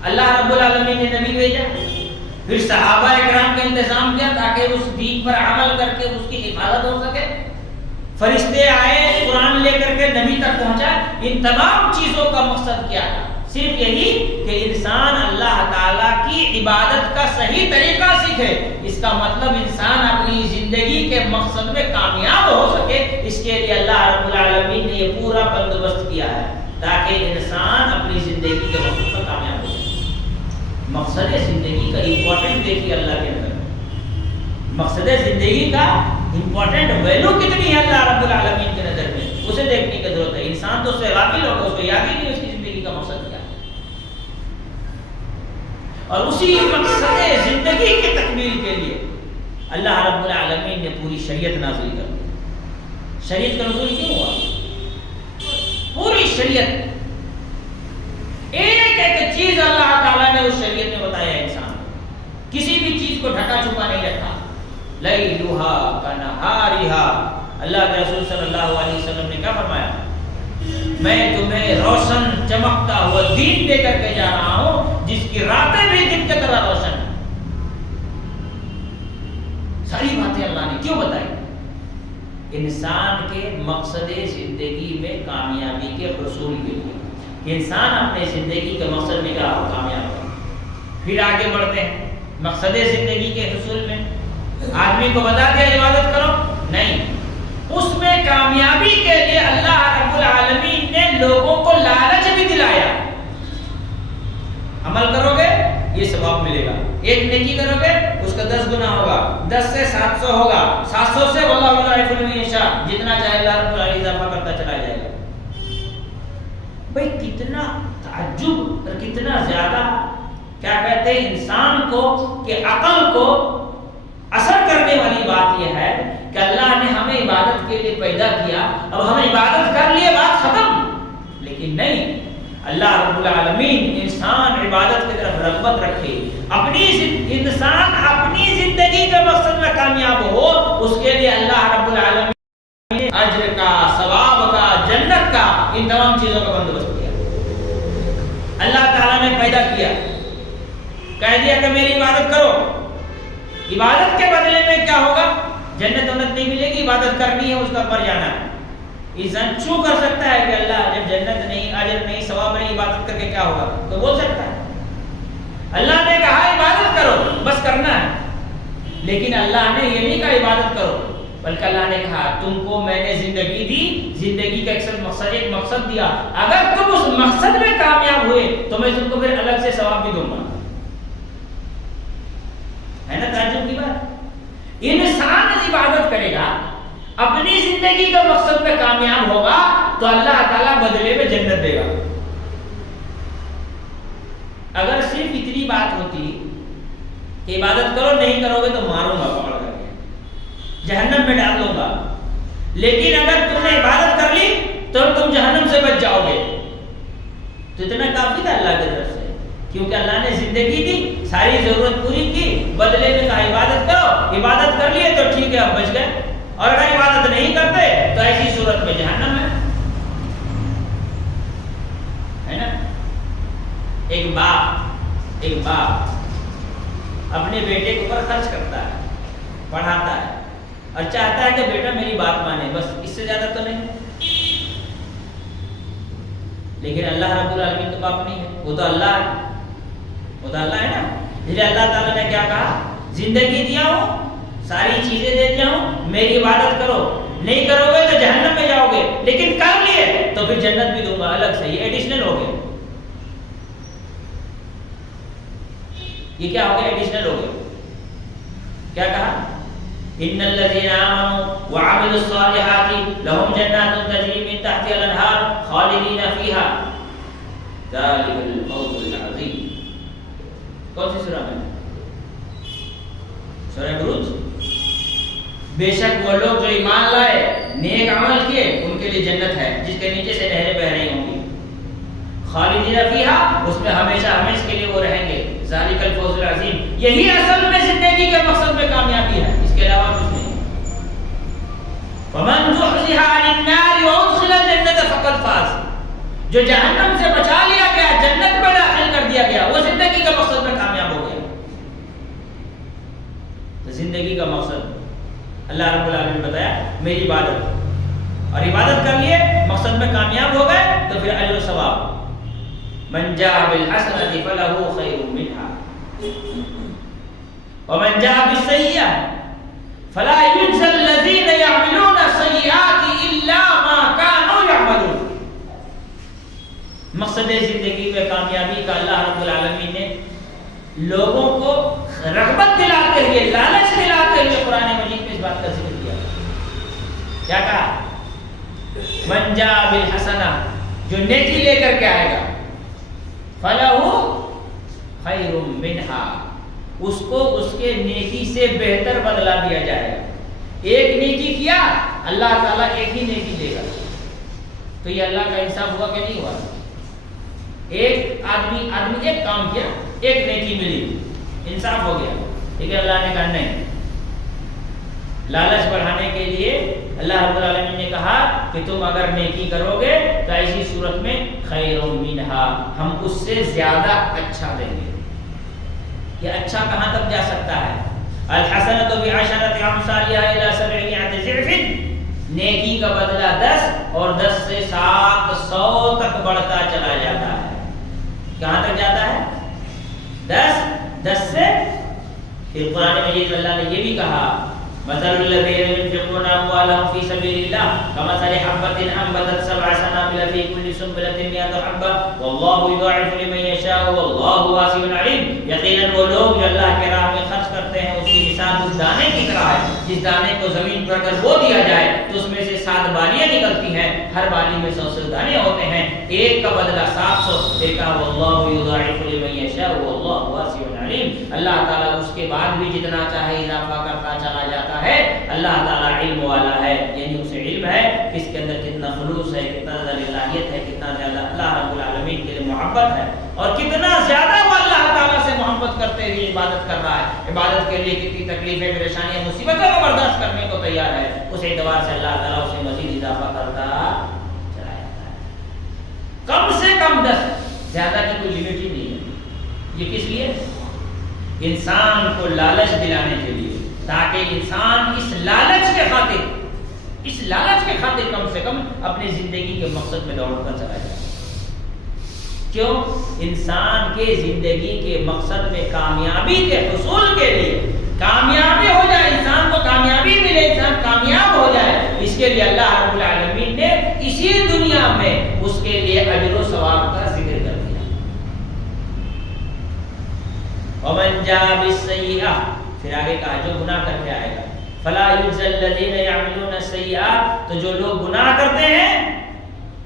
اللہ رب العالمین نے نبی بھیجا، پھر صحابہ اکرام کا انتظام کیا تاکہ اس دین پر عمل کر کے اس کی حفاظت ہو سکے۔ فرشتے آئے، قرآن لے کر کے نبی تک پہنچا۔ ان تمام چیزوں کا مقصد کیا تھا؟ صرف یہی کہ انسان اللہ تعالیٰ کی عبادت کا صحیح طریقہ سیکھے۔ اس کا مطلب انسان اپنی زندگی کے مقصد میں کامیاب ہو سکے، اس کے لیے اللہ رب العالمین نے یہ پورا بندوبست کیا ہے تاکہ انسان اپنی زندگی کے مقصد میں کامیاب ہو سکے۔ مقصد زندگی کا امپورٹنٹ دیکھیے اللہ کے اندر، مقصد زندگی کا امپورٹنٹ ویلو کتنی ہے اللہ رب العالمین کے نظر میں، اسے دیکھنے کی ضرورت ہے۔ انسان تو اس سے غافل ہوگا، اس کو یاد ہی نہیں اس کی زندگی کا مقصد کیا ہے۔ اور اسی مقصد زندگی کی تکمیل کے لیے اللہ رب العالمین نے پوری شریعت نازل کر دی۔ شریعت کا نزول کیوں ہوا؟ پوری شریعت، ایک ایک چیز اللہ تعالیٰ نے اس شریعت میں بتایا انسان کو، کسی بھی چیز کو ڈھکا چھپا نہیں رکھا۔ لیلھا کنہارھا، اللہ کے رسول صلی اللہ علیہ وسلم نے کیا فرمایا؟ میں تمہیں روشن چمکتا ہوا دین دے کر کے جا رہا ہوں جس کی راتیں بھی دن کی طرح روشن ہیں۔ ساری باتیں اللہ نے کیوں بتائی؟ انسان کے مقصد زندگی میں کامیابی کے حصول کے لیے، انسان اپنے زندگی کے مقصد میں کیا کامیاب ہو۔ پھر آگے بڑھتے ہیں مقصد زندگی کے حصول میں۔ آدمی کو بتا دیا عبادت کرو، نہیں، اس میں کامیابی کے لیے اللہ رب العالمین نے لوگوں کو لالچ بھی دلایا۔ عمل کرو گے یہ ثواب ملے گا، ایک نیکی کرو گے اس کا 10 گنا ہوگا، 10 سے 700 ہوگا، 700 سے واللہ یضاعف لمن یشاء، جتنا چاہے اللہ رب العالمین اضافہ کرتا چلا جائے گا۔ بھئی کتنا تعجب اور کتنا زیادہ کیا کہتے ہیں انسان کو کہ عقل کو اثر کرنے والی بات یہ ہے کہ اللہ نے ہمیں عبادت کے لیے پیدا کیا، اب ہم عبادت کر لیے بات ختم، لیکن نہیں، اللہ رب العالمین انسان عبادت کی طرف رغبت رکھے، انسان اپنی زندگی کے مقصد میں کامیاب ہو، اس کے لیے اللہ رب العالمین نے اجر کا، ثواب کا، جنت کا، ان تمام چیزوں کا بندوبست کیا۔ اللہ تعالیٰ نے پیدا کیا، کہہ دیا کہ میری عبادت کرو، عبادت کے بدلے میں کیا ہوگا؟ جنت ونت نہیں ملے گی، عبادت کرنی ہے، اس کا پر جانا ہے۔ انسان چھو کر سکتا ہے کہ اللہ جب جنت نہیں، اجر نہیں، ثواب نہیں، عبادت کر کے کیا ہوگا؟ تو بول سکتا ہے۔ اللہ نے کہا عبادت کرو، بس کرنا ہے، لیکن اللہ نے یہ نہیں کہا عبادت کرو، بلکہ اللہ نے کہا تم کو میں نے زندگی دی، زندگی کا ایک مقصد دیا، اگر تم اس مقصد میں کامیاب ہوئے تو میں تم کو پھر الگ سے ثواب بھی دوں گا۔ ہے نا تعجب کی بات؟ انسان عبادت کرے گا، اپنی زندگی کا مقصد میں کامیاب ہوگا تو اللہ تعالیٰ بدلے میں جنت دے گا۔ اگر صرف اتنی بات ہوتی کہ عبادت کرو، نہیں کرو گے تو ماروں گا پکڑ کر کے، جہنم میں ڈال دوں گا، لیکن اگر تم نے عبادت کر لی تو تم جہنم سے بچ جاؤ گے، تو اتنا کافی تھا اللہ کی طرف سے، کیونکہ اللہ نے زندگی دی، ساری ضرورت پوری کی، بدلے میں کہا عبادت کرو، عبادت کر لیے تو ٹھیک ہے اب بچ گئے، اور اگر عبادت نہیں کرتے تو ایسی صورت میں جہنم ہے نا۔ ایک باپ اپنے بیٹے کے اوپر خرچ کرتا ہے، پڑھاتا ہے اور چاہتا ہے کہ بیٹا میری بات مانے، بس اس سے زیادہ تو نہیں، لیکن اللہ رب العالمین تو باپ نہیں ہے، وہ تو اللہ ہے، وہ تو اللہ ہے نا۔ اس لیے اللہ تعالیٰ نے کیا کہا، زندگی دیا ہوں، ساری چیزیں دے دیا ہوں، میری عبادت کرو، نہیں کرو گے تو جہنم میں جاؤ گے، لیکن کر لیے تو پھر جنت بھی دوں گا الگ سے، یہ ایڈیشنل ہو گیا، یہ کیا ہو گیا، ایڈیشنل ہو گیا۔ کیا کہا، ان الذين امنوا وعملوا الصالحات لهم جنات تجري من تحتها الانهار خالدين فيها ذلك الفوز العظيم۔ کون سی سورہ میں؟ سورہ بروج۔ بے شک وہ لوگ جو ایمان لائے، نیک عمل کیے، ان کے لیے جنت ہے جس کے نیچے سے نہریں بہ رہی ہوں گی، خالدین فیہا، اس میں ہمیشہ ہمیشہ کے لیے وہ رہیں گے، ذالک الفوز العظیم، یہی اصل میں زندگی کے مقصد میں کامیابی ہے، اس کے علاوہ کچھ نہیں۔ فمن زحزح عن النار وادخل الجنة فقد فاز، جو جہنم سے بچا لیا گیا، جنت میں داخل کر دیا گیا، وہ زندگی کے مقصد میں کامیاب ہو گیا۔ تو زندگی کا مقصد اللہ رب العالمین نے بتایا میری عبادت، اور عبادت کر لیے مقصد میں کامیاب ہو گئے تو پھر اجر و ثواب۔ من جاء بالحسنة فله خير منها ومن جاء بالسيئة فلا يجزى الذين يعملون السيئات إلا ما كانوا يعملون۔ مقصد زندگی میں کامیابی کا اللہ رب العالمین نے لوگوں کو رغبت دلاتے ہوئے، لالچ دلاتے ہوئے قرآن مجید میں اس بات کا ذکر کیا۔ کیا کہا، من جاء بالحسنہ، جو نیکی لے کر کے آئے گا، فَلَهُ خَيْرٌ مِّنْهَا، اس کو اس کے نیکی سے بہتر بدلہ دیا جائے گا۔ ایک نیکی کیا، اللہ تعالیٰ ایک ہی نیکی دے گا، تو یہ اللہ کا انصاف ہوا کہ نہیں ہوا؟ ایک آدمی ایک کام کیا، ایک نیکی ملی، انصاف ہو گیا، لیکن اللہ نے کہا نہیں، لالچ بڑھانے کے لیے اللہ رب العالمین نے کہا کہ تم اگر نیکی کرو گے تو ایسی صورت میں خیر منہا، ہم اس سے زیادہ اچھا دیں گے۔ یہ اچھا کہاں تک جا سکتا ہے؟ الحسنۃ بعشرۃ امثالها الی 700 ضعف، نیکی کا بدلہ 10 اور 10 سے 700 تک بڑھتا چلا جاتا ہے۔ کہاں تک جاتا ہے؟ 10 سے، پھر قرآن مجید میں اللہ نے یہ بھی کہا مثل الذين ينفقون اموالهم في سبيل الله كمثل حبة انبتت 7 سنابل في كل سنبلة 100 حبة والله يضاعف لمن يشاء والله واسع عليم۔ یقیناً وہ لوگ جو اللہ کے راہ میں خرچ کرتے ہیں، اس کی مثال اس دانے کی طرح ہے، جس دانے کو زمین پر اگر بو دیا جائے تو اس میں سے 7 بالیاں نکلتی ہیں، ہر بالی میں 100 دانے ہوتے ہیں، ایک کا بدلہ 700۔ پھر کہا والله يضاعف لمن يشاء والله واسع عليم، اللہ تعالیٰ اس کے بعد بھی جتنا چاہے اضافہ کرتا چلا جاتا ہے۔ اللہ تعالیٰ علم والا ہے، یعنی اسے علم ہے کہ اس کے اندر کتنا خلوص ہے، کتنا زیادہ الہیت ہے، کتنا زیادہ اللہ رب العالمین کے لیے محبت ہے، اور کتنا زیادہ وہ اللہ تعالیٰ سے محبت کرتے ہوئے عبادت کر رہا ہے، عبادت کے لیے کتنی تکلیفیں، پریشانیاں، مصیبتوں کو برداشت کرنے کو تیار ہے، اس اعتبار سے اللہ تعالیٰ اسے مزید اضافہ کرتا چلا جاتا ہے۔ کم سے کم 10، زیادہ کی کوئی لمٹ ہی نہیں ہے۔ یہ کس لیے؟ انسان کو لالچ دلانے کے لیے، تاکہ انسان اس لالچ کے خاطر کم سے کم اپنی زندگی کے مقصد میں دوڑتا چلا جائے۔ کیوں؟ انسان کے زندگی کے مقصد میں کامیابی کے حصول کے لیے کامیابی ہو جائے، انسان کو کامیابی ملے، انسان کامیاب ہو جائے، اس کے لیے اللہ رب العالمین نے اسی دنیا میں اس کے لیے اجر و ثواب کا ذکر کر دیا۔ ومن جاء بالسیئہ، پھر آگے کہا جو گناہ کر کے آئے گا، فلا یجزی الذین یعملون السیئات، تو جو لوگ گناہ کرتے ہیں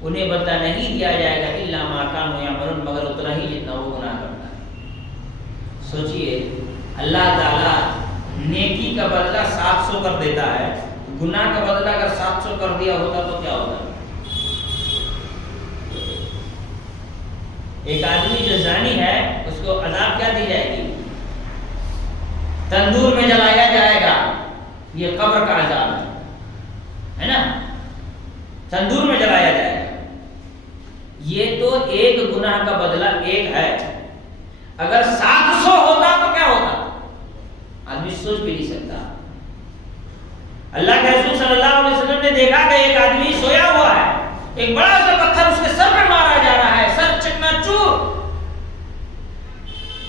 انہیں بدلہ نہیں دیا جائے گا الا ما کانوا یعملون، مگر اتنا ہی جتنا وہ گناہ کرتا ہے۔ سوچئے اللہ تعالی نیکی کا بدلہ 700 کر دیتا ہے، گناہ کا بدلہ اگر 700 کر دیا ہوتا تو کیا ہوتا؟ ایک آدمی جو زانی ہے اس کو عذاب کیا دی جائے گی؟ تندور میں جلایا جائے گا، یہ قبر کا عذاب ہے نا، تندور میں جلایا جائے گا۔ یہ تو ایک گناہ کا بدلہ ایک ہے، اگر 700 ہوتا تو کیا ہوتا؟ آدمی سوچ بھی نہیں سکتا۔ اللہ کے رسول صلی اللہ علیہ وسلم نے دیکھا کہ ایک آدمی سویا ہوا ہے، ایک بڑا سا پتھر اس کے سر میں مارا جا رہا ہے، سر چکنا چور،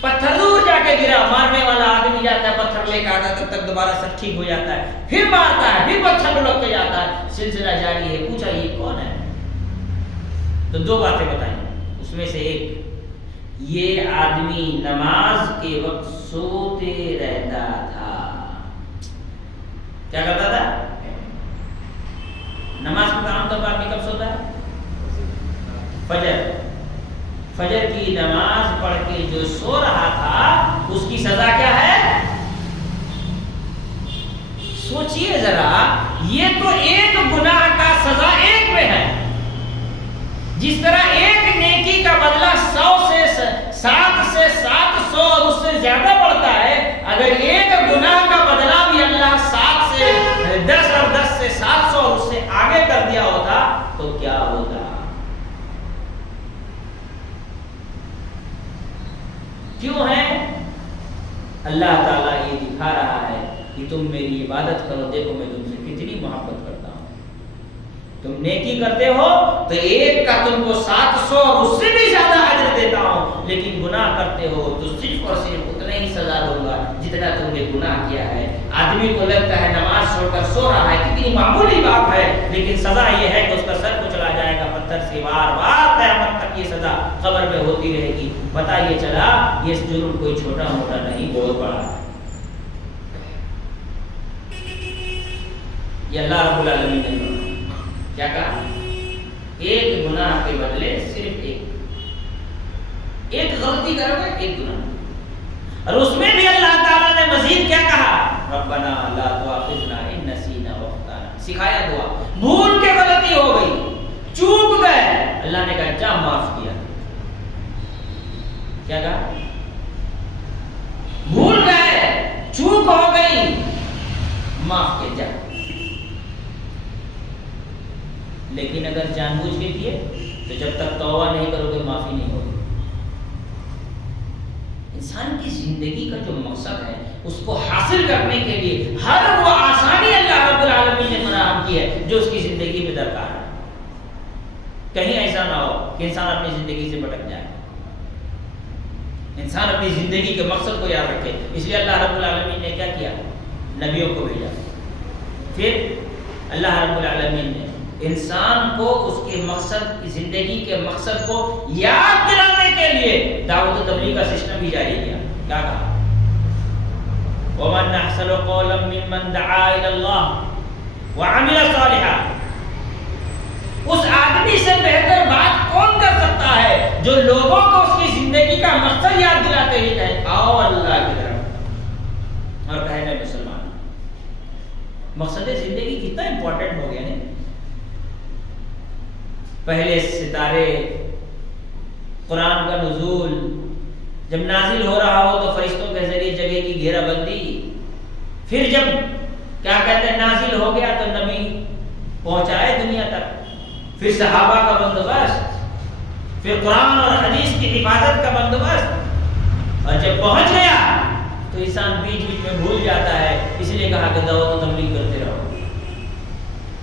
پتھر دور جا کے گرا، مارنے والا آدمی جاتا ہے پتھر لے کے آتا ہے، تب تک دوبارہ سر ٹھیک ہو جاتا ہے، پھر مارتا ہے، پھر پتھر لڑک کے جاتا ہے، سلسلہ جاری ہے۔ پوچھا یہ کون ہے؟ تو دو باتیں بتائیں، اس میں سے ایک، یہ آدمی نماز کے وقت سوتے رہتا تھا۔ کیا کرتا تھا؟ نماز کا عام طور پر آدمی کب سوتا ہے؟ فجر کی نماز پڑھ کے جو سو رہا تھا اس کی سزا کیا ہے؟ سوچئے ذرا، یہ تو ایک گناہ کا سزا ایک میں ہے، جس طرح ایک نیکی کا بدلہ 7 سے 700 اور اس سے زیادہ بڑھتا ہے، اگر ایک گناہ کا بدلہ بھی اللہ 7 سے 10 اور 10 سے 700 اور اس سے آگے کر دیا ہوتا تو کیا ہوتا؟ کیوں ہے؟ اللہ تعالیٰ یہ دکھا رہا ہے کہ تم میری عبادت کرو، دیکھو میں تم سے کتنی محبت کرتا ہوں۔ تم نیکی کرتے ہو تو ایک کا تم کو 700 اور اس سے بھی زیادہ اجر دیتا ہوں، لیکن گناہ کرتے ہو تو صرف اور صرف اتنا ہی سزا دوں گا جتنا تم نے گناہ کیا ہے۔ آدمی کو لگتا ہے نماز چھوڑ کر سو رہا ہے کتنی معمولی بات ہے، لیکن سزا یہ ہے کہ اس کا سر کو چلا جائے گا پتھر سے، بار بار قیامت تک یہ سزا قبر میں ہوتی رہے گی۔ پتہ یہ چلا یہ جرم کوئی چھوٹا موٹا نہیں، بہت بڑا ہے۔ یہ اللہ رب العالمین نے کیا کہا؟ ایک گناہ کے بدلے صرف ایک غلطی کرو گے ایک گناہ، اور اس میں بھی اللہ تعالیٰ نے مزید کیا کہا؟ ربنا لا تؤاخذنا ان نسینا واخطانا، سکھایا دعا، بھول کے غلطی ہو گئی، چوک گئے، اللہ نے کہا جا معاف کیا۔ کیا کہا؟ بھول گئے، چوک ہو گئی، معاف کے جا۔ لیکن اگر جان بوجھ کے کیے تو جب تک توبہ نہیں کرو گے معافی نہیں ہوگی۔ انسان کی زندگی کا جو مقصد ہے اس کو حاصل کرنے کے لیے ہر وہ آسانی اللہ رب العالمین نے فراہم کی ہے جو اس کی زندگی میں درکار ہے۔ کہیں ایسا نہ ہو کہ انسان اپنی زندگی سے بھٹک جائے، انسان اپنی زندگی کے مقصد کو یاد رکھے۔ اس لیے اللہ رب العالمین نے کیا کیا؟ نبیوں کو بھیجا۔ پھر اللہ رب العالمین نے انسان کو اس کے مقصد، زندگی کے مقصد کو یاد دلانے کے لیے دعوت و تبلیغ کا سسٹم بھی جاری کیا۔ کیا کہا؟ وَمَنْ أَحْسَنُ قَوْلًا مِّمَّنْ دَعَا إِلَى اللَّهِ وَعَمِلَ صَالِحًا، اس آدمی سے بہتر بات کون کر سکتا ہے جو لوگوں کو اس کی زندگی کا مقصد یاد دلاتے ہی کہے آؤ اللہ کی طرف، اور کہے میں مسلمان۔ مقصد زندگی کتنا امپورٹنٹ ہو گیا نہیں؟ پہلے ستارے، قرآن کا نزول، جب نازل ہو رہا ہو تو فرشتوں کے ذریعے جگہ کی گھیرا بندی، پھر جب کیا کہتے ہیں نازل ہو گیا تو نبی پہنچائے دنیا تک، پھر صحابہ کا بندوبست، پھر قرآن اور حدیث کی حفاظت کا بندوبست، اور جب پہنچ گیا تو انسان بیچ بیچ میں بھول جاتا ہے۔ اس لیے کہا کہ دعوت و تبلیغ کرتے رہو،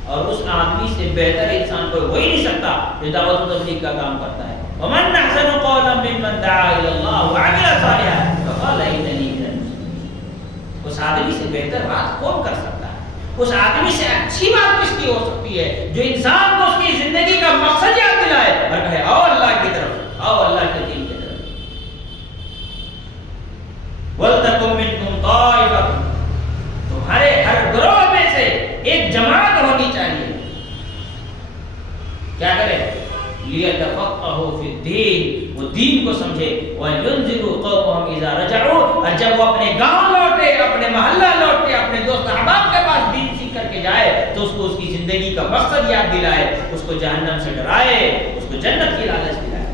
اور اس آدمی سے بہتر انسان کوئی ہو ہی نہیں سکتا جو دعوت و تبلیغ کا کام کرتا ہے۔ وَمَنْ أَحْسَنُ قَوْلًا مِّمَّنْ دَعَا إِلَى اللَّهِ وَعَمِلَ صَالِحًا وَقَالَ إِنَّنِي مِنَ الْمُسْلِمِينَ۔ وہ اس آدمی سے بہتر بات کون کر سکتا ہے؟ اس آدمی سے اچھی بات کس کی ہو سکتی ہے جو انسان کو اس کی زندگی کا مقصد یاد دلائے اور کہے آؤ اللہ کی طرف، آؤ اللہ کے دین کی طرف۔ وَلْتَكُن مِّنكُمْ طَائِفَةٌ، تمہارے ہر گروہ میں سے ایک جماعت ہونی چاہیے، کیا کرے؟ لِيَتَفَقَّهُوا فِي الدِّينِ، وہ دین کو سمجھے، وَلْيُنذِرُوا قَوْمَهُمْ إِذَا رَجَعُوا، اور جب وہ اپنے گاؤں لوٹے، اپنے محلہ لوٹے، اپنے دوست احباب کے پاس دین سیکھ کر کے جائے تو اس کو اس کی زندگی کا مقصد یاد دلائے، اس کو جہنم سے ڈرائے، اس کو جنت کی لالچ دلائے۔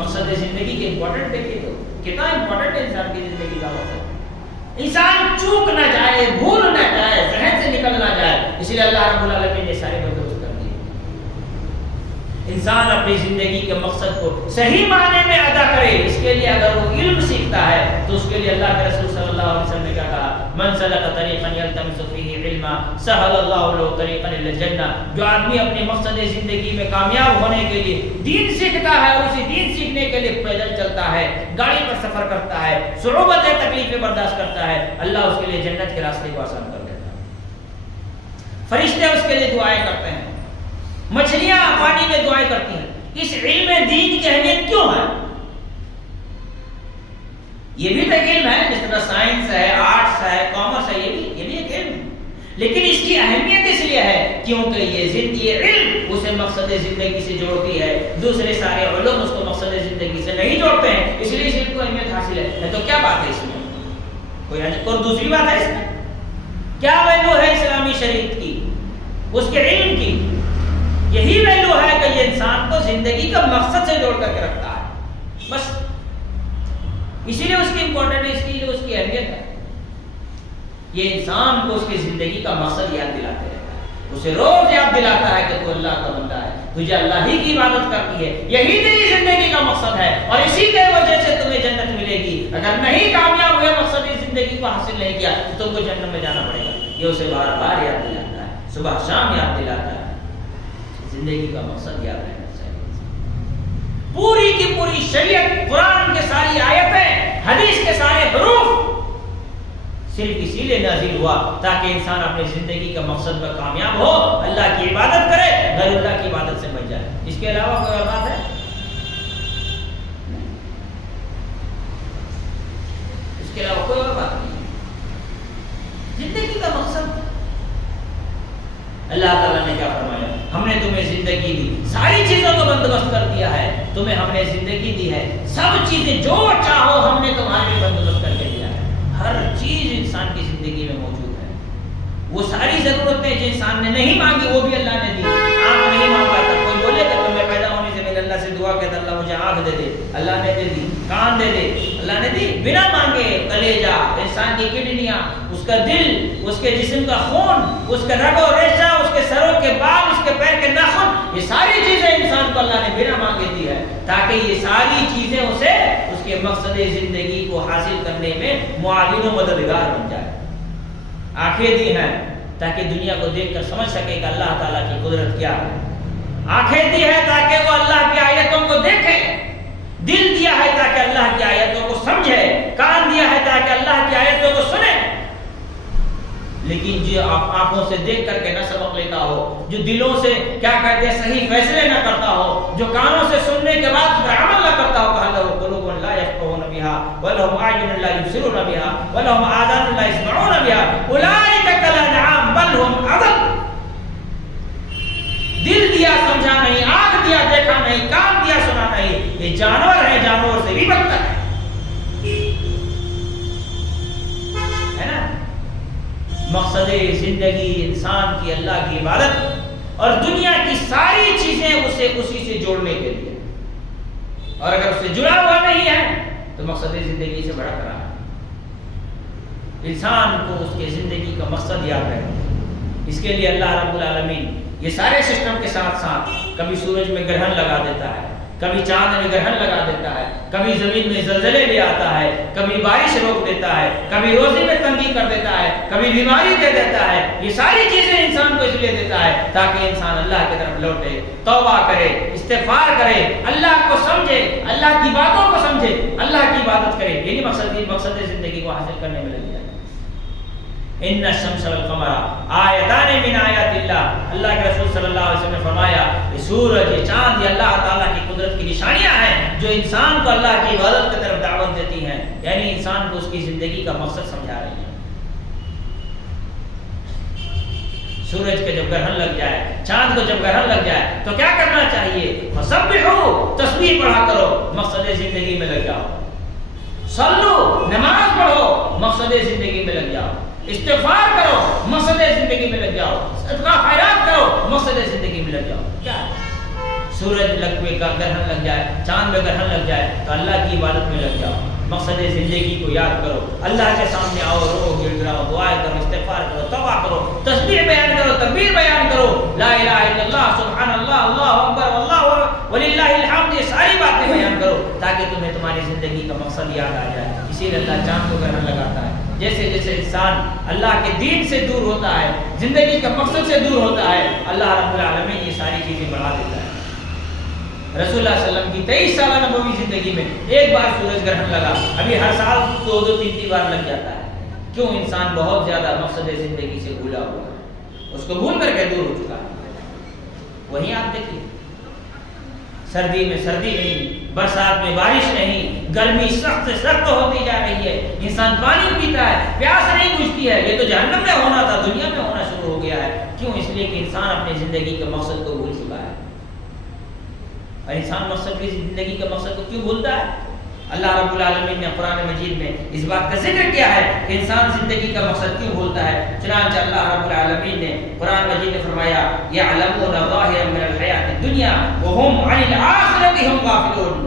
مقصد زندگی کے امپورٹنٹ دیکھیے تو کتنا امپورٹنٹ ہے انسان کی زندگی کا مقصد، انسان چوک نہ جائے، بھول نہ جائے، ذہن سے نکل نہ جائے، اس لیے اللہ رب العالمین نے سارے بندوبست کر دیے۔ انسان اپنی زندگی کے مقصد کو صحیح معنی میں ادا کرے، اس کے لیے اگر وہ علم سیکھتا ہے تو اس کے لیے اللہ کے رسول صلی اللہ علیہ وسلم نے کیا کہا؟ من سلک طریقا یلتمس فیہ علما سہل اللہ له طریقا الی الجنہ۔ جو آدمی اپنے مقصد زندگی میں کامیاب ہونے کے لیے دین سیکھتا ہے، اسی دین سیکھنے کے لیے پیدل چلتا ہے، گاڑی پر سفر کرتا ہے، صعوبتیں تکلیفیں برداشت کرتا ہے، اللہ اس کے لیے جنت کے راستے کو آسان کر دیتا ہے۔ فرشتے اس کے لیے دعائیں کرتے ہیں، مچھلیاں پانی میں دعائیں کرتی ہیں۔ اس علم دین کی اہمیت کیوں ہے؟ یہ بھی تو علم ہے، جس طرح سائنس ہے، آرٹس ہے، کامرس ہے، یہ بھی ایک علم ہے، لیکن اس کی اہمیت اس لیے ہے کیونکہ یہ علم اسے مقصد زندگی سے جوڑتی ہے، دوسرے سارے علوم اس کو مقصد زندگی سے نہیں جوڑتے ہیں، اس لیے اس علم کو اہمیت حاصل ہے۔ تو کیا بات ہے اس میں؟ کوئی دوسری بات ہے اس میں؟ کیا ویلو ہے اسلامی شریعت کی، اس کے علم کی؟ یہی ویلو ہے کہ یہ انسان کو زندگی کا مقصد سے جوڑ کر کے رکھتا ہے، بس اسی لیے اس کی امپورٹنٹ ہے، اسی لیے اس کی اہمیت ہے۔ یہ انسان کو اس کی زندگی کا مقصد یاد دلاتے رہتا ہے، اسے روز یاد دلاتا ہے کہ تو اللہ کا بندہ ہے، تجھے اللہ ہی کی عبادت کرتی ہے، یہی تیری زندگی کا مقصد ہے اور اسی کی وجہ سے تمہیں جنت ملے گی۔ اگر نہیں کامیاب ہوئے مقصد زندگی کو حاصل نہیں کیا تو تم کو جنت میں جانا پڑے گا۔ یہ اسے بار بار یاد دلاتا ہے، صبح شام یاد دلاتا ہے، زندگی کا مقصد یاد رہنا چاہیے۔ پوری کی پوری شریعت، قرآن کے ساری آیتیں، حدیث کے سارے حروف صرف اسی لیے نازل ہوا تاکہ انسان اپنی زندگی کا مقصد میں کامیاب ہو، اللہ کی عبادت کرے، غیر اللہ کی عبادت سے بچ جائے۔ اس کے علاوہ کوئی اور بات ہے؟ اس کے علاوہ کوئی اور بات نہیں۔ زندگی کا مقصد اللہ تعالیٰ نے کیا فرمایا؟ ہم نے تمہیں زندگی دی، ساری چیزوں کا بندوبست کر دیا ہے، تمہیں ہم نے زندگی دی ہے، سب چیزیں جو چاہو ہم نے تمہارے لیے بندوبست کر کے دیا ہے۔ ہر چیز انسان کی زندگی میں موجود ہے، وہ ساری ضرورتیں جو انسان نے نہیں مانگی وہ بھی اللہ نے دی۔ آنکھ نہیں مانگ پاتا، کوئی بولے کہ میں پیدا ہونے سے پہلے اللہ سے دعا کہتا اللہ مجھے آنکھ دے دے، اللہ نے دے دی۔ کان دے دے، اللہ نے دی، بنا مانگے۔ کلیجہ، انسان کی کڈنیاں، اس کا دل، اس کے جسم کا خون، اس کا رگ و ریشہ، اس کے سروں کے بال، اس کے پیر کے ناخن، یہ ساری چیزیں انسان کو اللہ نے بنا مانگے دی ہے تاکہ یہ ساری چیزیں اسے اس کے مقصد زندگی کو حاصل کرنے میں معاون و مددگار بن جائے۔ آنکھیں دی ہیں تاکہ دنیا کو دیکھ کر سمجھ سکے کہ اللہ تعالیٰ کی قدرت کیا ہے، آنکھیں دی ہے تاکہ وہ اللہ کی آیتوں کو دیکھے، دل دیا ہے تاکہ اللہ کی آیتوں کو سمجھے، کان دیا ہے تاکہ اللہ کی آیتوں کو سنے۔ لیکن جو آپ آنکھوں سے دیکھ کر کے نہ سبق لیتا ہو، جو دلوں سے کیا کہتے ہیں صحیح فیصلے نہ کرتا ہو، جو کانوں سے سننے کے بعد اس پر عمل نہ کرتا ہو، کہا لہو قلوب لا یفقهون بها ولهم اعین لا یبصرون بها ولهم آذان لا یسمعون بها اولئک کالانعام بل هم اضل۔ دل دیا سمجھا نہیں، آنکھ دیا دیکھا نہیں، کان دیا سنا نہیں، یہ جانور ہے، جانور سے بھی بدتر ہے۔ مقصد زندگی انسان کی اللہ کی عبادت اور دنیا کی ساری چیزیں اسے اسی سے جوڑنے کے لیے، اور اگر اس سے جڑا ہوا نہیں ہے تو مقصد زندگی سے بڑا کرا ہے۔ انسان کو اس کے زندگی کا مقصد یاد رہے، اس کے لیے اللہ رب العالمین یہ سارے سسٹم کے ساتھ ساتھ کبھی سورج میں گرہن لگا دیتا ہے، کبھی چاند میں گرہن لگا دیتا ہے، کبھی زمین میں زلزلے لے آتا ہے، کبھی بارش روک دیتا ہے، کبھی روزی میں تنگی کر دیتا ہے، کبھی بیماری دے دیتا ہے۔ یہ ساری چیزیں انسان کو اس لیے دیتا ہے تاکہ انسان اللہ کی طرف لوٹے، توبہ کرے، استغفار کرے، اللہ کو سمجھے، اللہ کی باتوں کو سمجھے، اللہ کی عبادت کرے۔ یہی مقصد زندگی کو حاصل کرنے میں لگ جائے۔ ان الشمس والقمر آیتان من آیات اللہ، اللہ کے رسول صلی اللہ علیہ وسلم نے فرمایا کہ سورج، یہ چاند، یہ اللہ تعالیٰ کی قدرت کی نشانیاں ہیں جو انسان کو اللہ کی عبادت کی طرف دعوت دیتی ہیں، یعنی انسان کو اس کی زندگی کا مقصد سمجھا رہی ہیں۔ سورج کے جب گرہن لگ جائے، چاند کو جب گرہن لگ جائے تو کیا کرنا چاہیے؟ فسبحوا، تسبیح پڑھا کرو، مقصد زندگی میں لگ جاؤ۔ صلو، نماز پڑھو، مقصد زندگی میں لگ جاؤ۔ استغفار کرو، مقصد زندگی میں لگ جاؤ۔ صدقہ خیرات کرو، مقصد زندگی میں لگ جاؤ۔ کیا ہے؟ سورج گرہن لگ جائے، چاند میں گرہن لگ جائے تو اللہ کی عبادت میں لگ جاؤ، مقصد زندگی کو یاد کرو، اللہ کے سامنے آؤ، رو گر گراؤ، دعائیں کرو، استغفار کرو، توبہ کرو، تسبیح بیان کرو، تکبیر بیان کرو، لا الہ الا اللہ، سبحان اللہ، اللہ اکبر، اللہ وللہ الحمد، یہ ساری باتیں بیان کرو تاکہ تمہیں تمہاری زندگی کا مقصد یاد آ جائے۔ اسی لیے اللہ چاند کو گرہن لگاتا ہے۔ جیسے جیسے انسان اللہ کے دین سے دور ہوتا ہے، زندگی کا مقصد سے دور ہوتا ہے، اللہ رب العالمین یہ ساری چیزیں بڑھا دیتا ہے۔ رسول اللہ صلی اللہ علیہ وسلم کی 23 سالہ نبوی زندگی میں ایک بار سورج گرہن لگا، ابھی ہر سال 2-3 بار لگ جاتا ہے۔ کیوں؟ انسان بہت زیادہ مقصد زندگی سے بھولا ہوا ہے، اس کو بھول کر کے دور ہو چکا ہے۔ وہیں آپ دیکھیے، سردی میں سردی نہیں، برسات میں بارش نہیں، گرمی سخت سے سخت ہوتی جا رہی ہے، انسان پانی پیتا ہے، پیاس نہیں بجھتی ہے۔ یہ تو جہنم میں ہونا تھا، دنیا میں ہونا شروع ہو گیا ہے۔ کیوں؟ اس لیے کہ انسان اپنی زندگی کے مقصد کو بھول چکا ہے۔ اور انسان مقصد کی زندگی کا مقصد کو کیوں بھولتا ہے؟ اللہ رب العالمین نے قرآن مجید میں اس بات کا ذکر کیا ہے کہ انسان زندگی کا مقصد کیوں بھولتا ہے۔ چنانچہ اللہ رب العالمین نے قرآن مجید میں فرمایا یعلمون ظاہرا من الحیات الدنیا وهم عن الآخرۃ هم غافلون،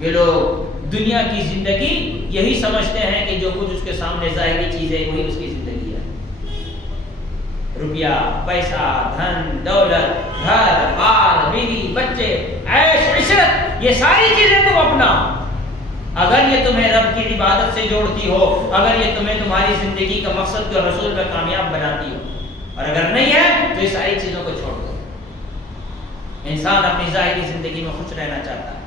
یہ لوگ دنیا کی زندگی یہی سمجھتے ہیں کہ جو کچھ اس کے سامنے ظاہری چیز ہے وہی اس کی زندگی ہے۔ روپیہ، پیسہ، دھن، دولت، گھر بار، بیوی، بچے، عیش عشرت، یہ ساری چیزیں تم اپنا، اگر یہ تمہیں رب کی عبادت سے جوڑتی ہو، اگر یہ تمہیں تمہاری زندگی کا مقصد اور رسول میں کامیاب بناتی ہو، اور اگر نہیں ہے تو یہ ساری چیزوں کو چھوڑ دو۔ انسان اپنی ظاہری زندگی میں خوش رہنا چاہتا ہے،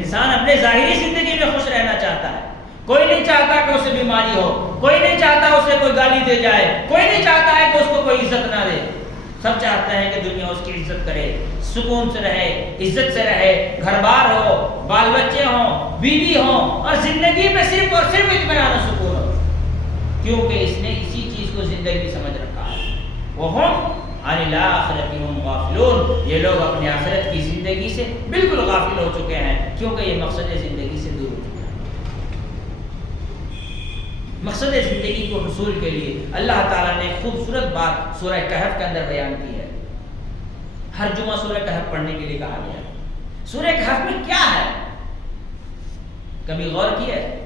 انسان اپنے ظاہری زندگی میں خوش رہنا چاہتا ہے۔ کوئی نہیں چاہتا کہ اسے بیماری ہو، کوئی نہیں چاہتا اسے کوئی گالی دے جائے، کوئی نہیں چاہتا ہے کہ اس کو کوئی عزت نہ دے۔ سب چاہتے ہیں کہ دنیا اس کی عزت کرے، سکون سے رہے، عزت سے رہے، گھر بار ہو، بال بچے ہوں، بیوی ہوں، اور زندگی میں صرف اور صرف اطمینان و سکون ہو، کیونکہ اس نے اسی چیز کو زندگی سمجھ رکھا ہے۔ وَهُمْ عَنِ الْآخِرَةِ هُمْ غَافِلُونَ، یہ لوگ اپنے آخرت کی زندگی سے بالکل غافل ہو چکے ہیں، کیونکہ یہ مقصد زندگی سے دور ہو چکے ہیں۔ مقصد زندگی کو حصول کے لیے اللہ تعالیٰ نے خوبصورت بات سورہ کہف کے اندر بیان کی ہے۔ ہر جمعہ سورہ کہف پڑھنے کے لیے کہا گیا ہے۔ سورہ کہف میں کیا ہے؟ کبھی غور کیا ہے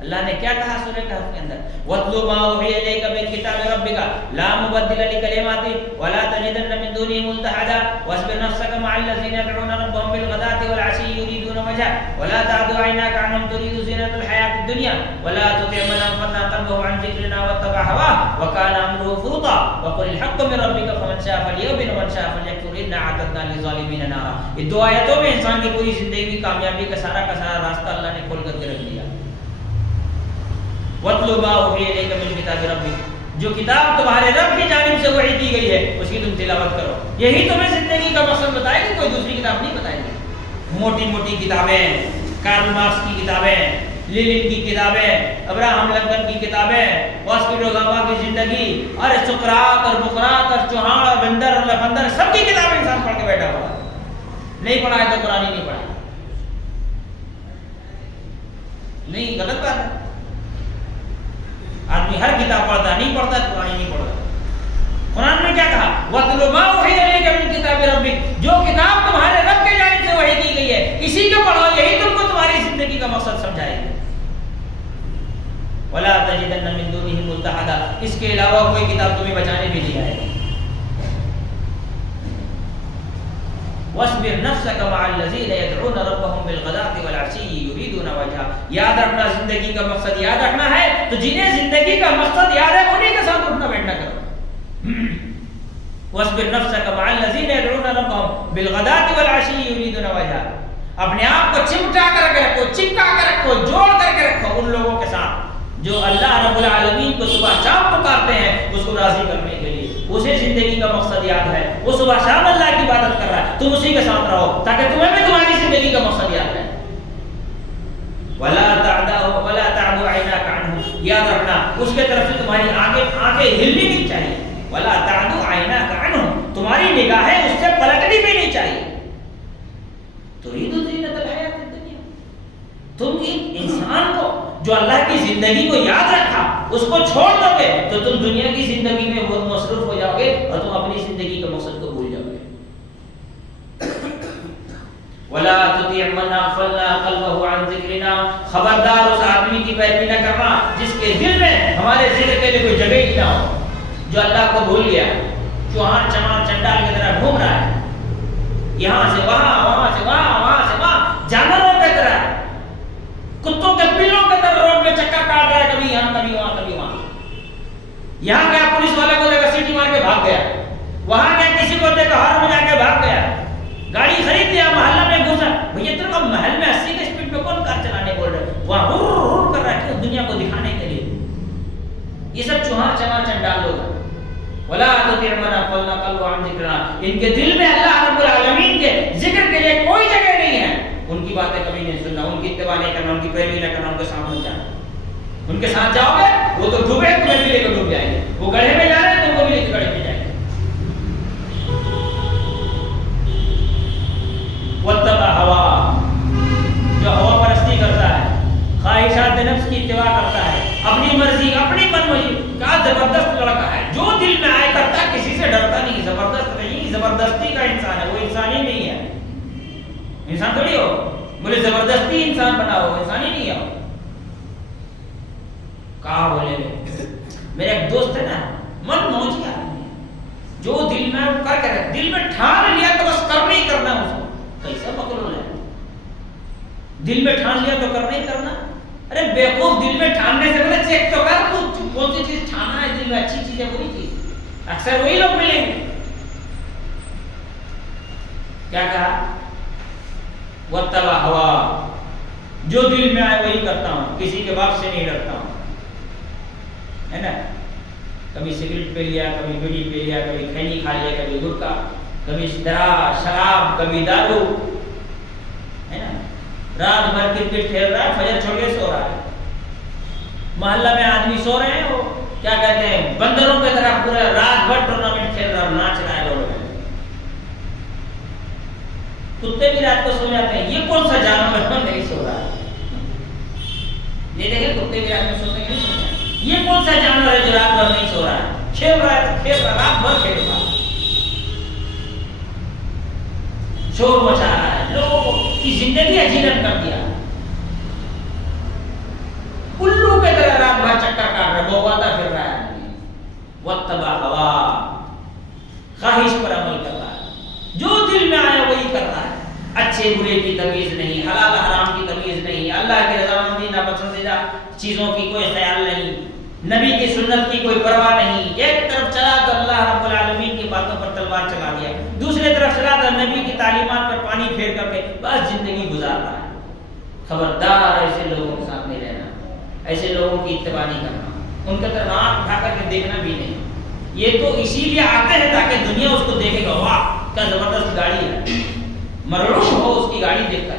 اللہ نے کیا کہا سورہ کہف کے اندر؟ وَاتْلُ مَا أُوحِيَ إِلَيْكَ مِنْ كِتَابِ رَبِّكَ لَا مُبَدِّلَ لِكَلِمَاتِهِ وَلَا تَجِدَنَّ مِنْ دُونِهِ مُلْتَحَدًا وَاصْبِرْ نَفْسَكَ مَعَ الَّذِينَ يَدْعُونَ رَبَّهُمْ بِالْغَدَاةِ وَالْعَشِيِّ يُرِيدُونَ وَجْهَهُ وَلَا تَعْدُ عَيْنَاكَ عَنْهُمْ تُرِيدُ زِينَةَ الْحَيَاةِ الدُّنْيَا وَلَا تُطِعْ مَنْ أَغْفَلْنَا قَلْبَهُ عَنْ ذِكْرِنَا وَاتَّبَعَ هَوَاهُ وَكَانَ أَمْرُهُ فُرُطًا وَقُلِ الْحَقُّ مِنْ رَبِّكَ فَمَنْ شَاءَ فَلْيُؤْمِنْ وَمَنْ شَاءَ فَلْيَكْفُرْ إِنَّا أَعْتَدْنَا لِلظَّالِمِينَ نَارًا۔ یہ دو آیتوں میں انسان کی پوری زندگی کی کامیابی کا سارا راستہ اللہ نے کھول کر کے رکھ دیا۔ وَاتْلُ مَا أُوحِيَ إِلَيْكَ مِنْ كِتَابِ رَبِّكَ، جو کتاب تمہارے رب کی جانب سے وحی کی گئی ہے اس کی تم تلاوت کرو۔ یہی تمہیں زندگی کا مقصد بتائے گی، کوئی دوسری کتاب نہیں بتائے گی۔ موٹی موٹی کتابیں، کارل مارکس کی کتابیں، لینن کی کتابیں، ابراہم لنکن کی کتابیں، واسکو ڈا گاما کی زندگی، اور سقراط اور بقراط اور چوہان اور بندر اور لفندر، سب کی کتابیں انسان پڑھ کے بیٹھا ہوا ہے۔ نہیں پڑھا ہے تو قرآن ہی نہیں پڑھا، نہیں، غلط بات ہے۔ آدمی ہر کتاب پڑھتا ہے، نہیں پڑھتا ہے قرآن ہی نہیں پڑھتا۔ قرآن میں کیا کہا؟ وَاتْلُ مَا أُوحِيَ إِلَيْكَ مِنْ كِتَابِ رَبِّكَ، جو کتاب تمہارے رب کے جانب سے وحی کی گئی ہے اسی کو پڑھو، یہی تم کو تمہاری زندگی کا مقصد سمجھائے گی۔ وَلَا تَجِدَنَّ مِن دُونِهِ مُلْتَحَدًا، اس کے علاوہ کوئی کتاب تمہیں بچانے بھی نہیں آئے گی۔ وَاصْبِرْ نَفْسَكَ مَعَ الَّذِينَ يَدْعُونَ رَبَّهُمْ بِالْغَدَاةِ وَالْعَشِيِّ يُرِيدُونَ وَجْهَهُ، یاد رکھنا زندگی کا مقصد یاد رکھنا ہے تو جنہیں زندگی کا مقصد یاد ہے انہیں کے ساتھ اٹھنا بیٹھنا کرو۔ وَاصْبِرْ نَفْسَكَ مَعَ الَّذِينَ يَدْعُونَ رَبَّهُمْ بِالْغَدَاةِ وَالْعَشِيِّ يُرِيدُونَ وَجْهَهُ، اپنے آپ کو چمٹا کر کے رکھو، چپکا کر رکھو، جوڑ کر کے رکھو ان لوگوں کے ساتھ جو اللہ رب العالمین کو صبح شام پکارتے آتے ہیں اس کو راضی کرنے کے لیے. اسے زندگی کا مقصد یاد ہے, وہ صبح شام اللہ کی عبادت کر رہا ہے, تم اسی کے ساتھ رہو تاکہ تمہیں بھی تمہاری زندگی کا مقصد یاد ہے. ولا تعد عیناک عنہ, یاد رکھنا اس کے طرف سے تمہاری آنکھیں ہلنی نہیں چاہیے. ولا تعد عیناک عنہ, تمہاری نگاہیں اس سے پلٹنی بھی نہیں چاہیے. ترید زینت الحیات الدنیا, تم ایک انسان کو جو اللہ کی زندگی کو یاد رکھا اس کو چھوڑ دو گے تو تم دنیا کی زندگی میں بہت مصروف ہو جاؤ گے اور تم اپنی زندگی کے مقصد کو بھول جاؤ گے. ولا تطع من اغفلنا قلبه عن ذکرنا, خبردار اس آدمی کی پیروی نہ کرنا جس کے دل میں ہمارے ذکر کے لیے کوئی جگہ ہی نہ ہو, جو اللہ کو بھول گیا, چوہان چمار چنڈال کی طرح گھوم رہا ہے, یہاں سے وہاں, وہاں سے وہاں, وہاں سے وہاں, جانوروں کی طرح, کتوں کے پلوں کی طرح روڈ میں چکر کاٹ رہا ہے, کبھی یہاں کبھی وہاں کبھی وہاں. یہاں گیا پولیس والے کو دیکھا سیٹی مار کے بھاگ گیا, وہاں گیا کسی کو دیکھا ہار میں جا کے بھاگ گیا, گاڑی خرید لیا, محلہ میں گھسا. بھیا تیرے کو محل میں 80 کی اسپیڈ میں کون کار چلانے بول رہا ہے, وہاں ہر ہر کر رہا ہے دنیا کو دکھانے کے لیے. یہ سب چوہا چمار چنڈال لوگ ہیں. ولا تطع من اغفلنا قلبه عن ذکرنا, ان کے دل میں اللہ رب العالمین کے ذکر کے لیے کوئی جگہ نہیں ہے. ان کی باتیں کبھی نہیں سننا, ان کی اتباع نہیں کرنا, ان کی پیروی نہ کرنا, ان کے سامنے جانا. ان کے ساتھ جاؤ گے وہ تو ڈوبے, تمہیں بھی لے کے ڈوب جائیں گے. وہ گڑھے میں جا رہے ہیں, تم کو بھی لے کے گڑھے میں جائیں گے. واتبع ہوا, جو ہوا پرستی کرتا ہے, خواہشات نفس کی اتباع کرتا ہے, اپنی مرضی اپنی من مرضی کا زبردست لڑکا ہے, جو دل میں آئے کرتا, کسی سے ڈرتا نہیں, زبردست نہیں, زبردستی کا انسان ہے, وہ انسان ہی نہیں ہے. انسان تھوڑی ہو بولے زبردستی انسان بنا ہو, انسان ہی نہیں ہو. کہا بولے میرے ایک دوست ہے نا, من موجی آدمی ہے, جو دل میں کر کے دل میں ٹھان لیا تو بس کرنا ہی کرنا ہے. اس کو کیسا مقلول ہے, دل میں ٹھان لیا تو کرنا ہی کرنا. ارے بیوقوف, دل میں ٹھاننے سے پہلے چیک تو کر کون سی چیز ٹھانا ہے دل میں, اچھی چیز ہے وہی چیز. اکثر وہی لوگ ملیں گے. کیا کہا, واتبع ہوا, جو دل میں آئے وہی کرتا ہوں, کسی کے باپ سے نہیں ڈرتا ہوں, ہے نا. کبھی سگریٹ پی لیا, کبھی بیڑی پی لیا, کبھی کھینی کھا لیا, کبھی گٹکا, کبھی شراب, کبھی دارو, ہے نا. رات بھر کرکٹ کھیل رہا ہے, فجر چھوڑ کے سو رہا ہے. محلہ میں آدمی سو رہے ہیں, وہ کیا کہتے ہیں بندروں کی طرح پورا رات بھر ٹورنامنٹ کھیل رہا ہے, ناچ رہا ہے روڈ میں. کتے بھی رات کو سو جاتے ہیں. یہ کون سا جانور نہیں سو رہا ہے؟ یہ دیکھیں کتے بھی رات میں سوتے ہیں, یہ کون سا جانور ہے جو رات بھر نہیں سو رہا ہے؟ کھیل رہا ہے تو کھیل رہا, رات بھر کھیل رہا, شور مچا رہا ہے, لوگوں کی زندگی اجیرت کر دیا. الو کی طرح رات بھر چکر کاٹ رہا ہے, بہواتا پھر رہا ہے. واتبع ہوا, خواہش پر عمل کر رہا ہے, جو دل میں آیا وہی کر رہا ہے. اچھے برے کی تمیز نہیں, حلال حرام کی تمیز نہیں, اللہ کی رضامندی ناپسندیدہ چیزوں کی کوئی خیال نہیں, نبی کی سنت کی کوئی پرواہ نہیں. ایک طرف چلا تو اللہ رب العالمین کی باتوں پر تلوار چلا دیا, دوسرے طرف چلا تو نبی کی تعلیمات پر پانی پھیر کر کے بس زندگی گزار رہا ہے. خبردار, ایسے لوگوں کے ساتھ نہیں رہنا, ایسے لوگوں کی اتباع نہیں کرنا, ان کا طرف آنکھ اٹھا کر کے دیکھنا بھی نہیں. یہ تو اسی لیے آتے ہیں تاکہ دنیا اس کو دیکھے گا, واہ کیا زبردست گاڑی ہے, مرعوب ہو اس کی گاڑی دیکھ کر,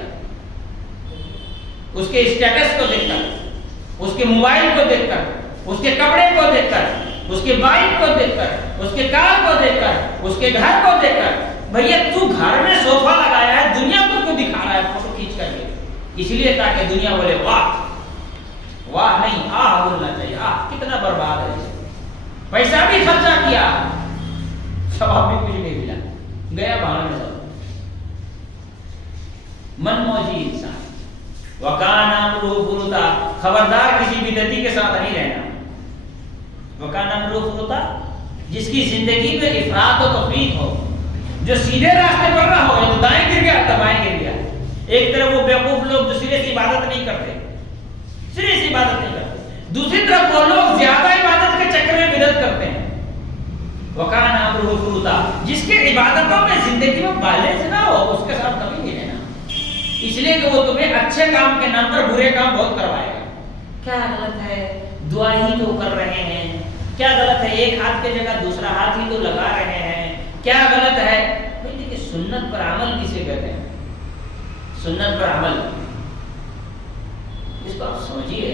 اس کے اسٹیٹس کو دیکھ کر, اس کے موبائل کو دیکھ کر, اس کے کپڑے کو دیکھ کر, اس کے بائک کو دیکھ کر, اس کے کار کو دیکھ کر, اس کے گھر کو دیکھ کر. بھیا تو گھر میں صوفہ لگایا ہے, دنیا کو کیوں دکھا رہا ہے فوٹو کھینچ کر کے؟ اس لیے تاکہ دنیا بولے واہ, واہ نہیں آہ بولنا چاہیے, آہ کتنا برباد ہے, پیسہ بھی خرچہ کیا, ثواب بھی کچھ نہیں ملا, گیا باہر میں سب. من موجی انسان, وکانا امرؤ فرطا, خبردار کسی بدعتی کے ساتھ نہیں رہنا. وکانا امرؤ فرطا, جس کی زندگی میں افراط و تفریط ہو, جو سیدھے راستے پر نہ ہو, جو دائیں گر گیا تو بائیں گر گیا. ایک طرف وہ بیوقوف لوگ جو سرے سے عبادت نہیں کرتے, سرے سے عبادت نہیں کرتے, دوسری طرف وہ لوگ زیادہ عبادت کے چکر میں بدعت کرتے ہیں. وکانا امرؤ فرطا, جس کے عبادتوں میں زندگی میں بیلنس نہ ہو, اس کے ساتھ کبھی نہیں رہنا, اس لیے کہ وہ تمہیں اچھے کام کے نام پر برے کام بہت کروائے گا. کیا غلط ہے, دعا ہی تو کر رہے ہیں, کیا غلط ہے؟ ایک ہاتھ کی جگہ دوسرا ہاتھ ہی تو لگا رہے ہیں، کیا غلط ہے؟ بھائی دیکھیے سنت پر عمل کسے کہتے ہیں؟ سنت پر عمل اس کو آپ سمجھیے.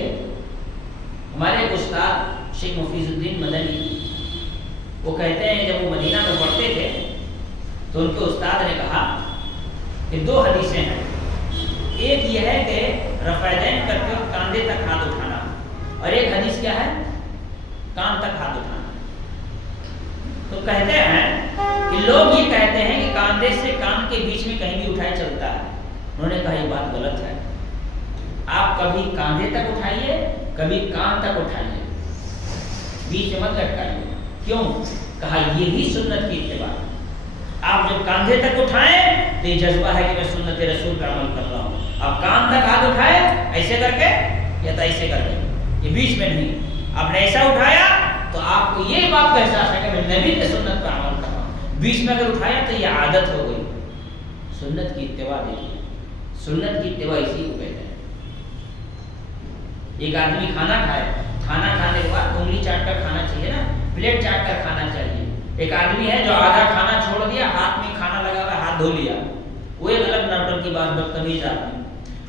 ہمارے ایک استاد شیخ مفیظ الدین مدنی وہ کہتے ہیں جب وہ مدینہ میں پڑھتے تھے تو ان کے استاد نے کہا کہ دو حدیثیں ہیں. ایک یہ ہے کہ رفع دین کرتے وقت کاندھے تک ہاتھ اٹھانا، اور ایک حدیث کیا ہے؟ کان تک ہاتھ اٹھانا. تو کہتے ہیں کہ لوگ یہ کہتے ہیں کہ کاندھے سے کان کے بیچ میں کہیں بھی اٹھائے چلتا ہے. انہوں نے کہا یہ بات غلط ہے. آپ کبھی کاندھے تک اٹھائیے، کبھی کان تک اٹھائیے، بیچ میں مت لٹکائیے. کیوں؟ کہا یہی سنت کی اتباع. آپ جب کاندھے تک اٹھائیں تو یہ جذبہ ہے کہ میں سنت رسول پر عمل کر رہا ہوں. اب کان تک ہاتھ اٹھائے ایسے کر کے یا تو ایسے کر کے، یہ بیچ میں نہیں. آپ نے ایسا اٹھایا تو آپ کو یہ بات کا احساس ہے کہ میں نبی کی سنت پر عمل کر رہا ہوں. بیچ میں اگر اٹھایا تو یہ عادت ہو گئی. سنت کی اتباع دیکھیے، سنت کی اتباع اسی کو کہتے ہیں. ایک آدمی کھانا کھائے، کھانا کھانے کے بعد انگلی چاٹ کر کھانا چاہیے نا، پلیٹ چاٹ کر کھانا چاہیے. ایک آدمی ہے جو آدھا کھانا چھوڑ دیا، ہاتھ میں کھانا لگا ہوا ہاتھ دھو لیا، وہ ایک الگ نوٹن کی بات، بدتمیز آدمی.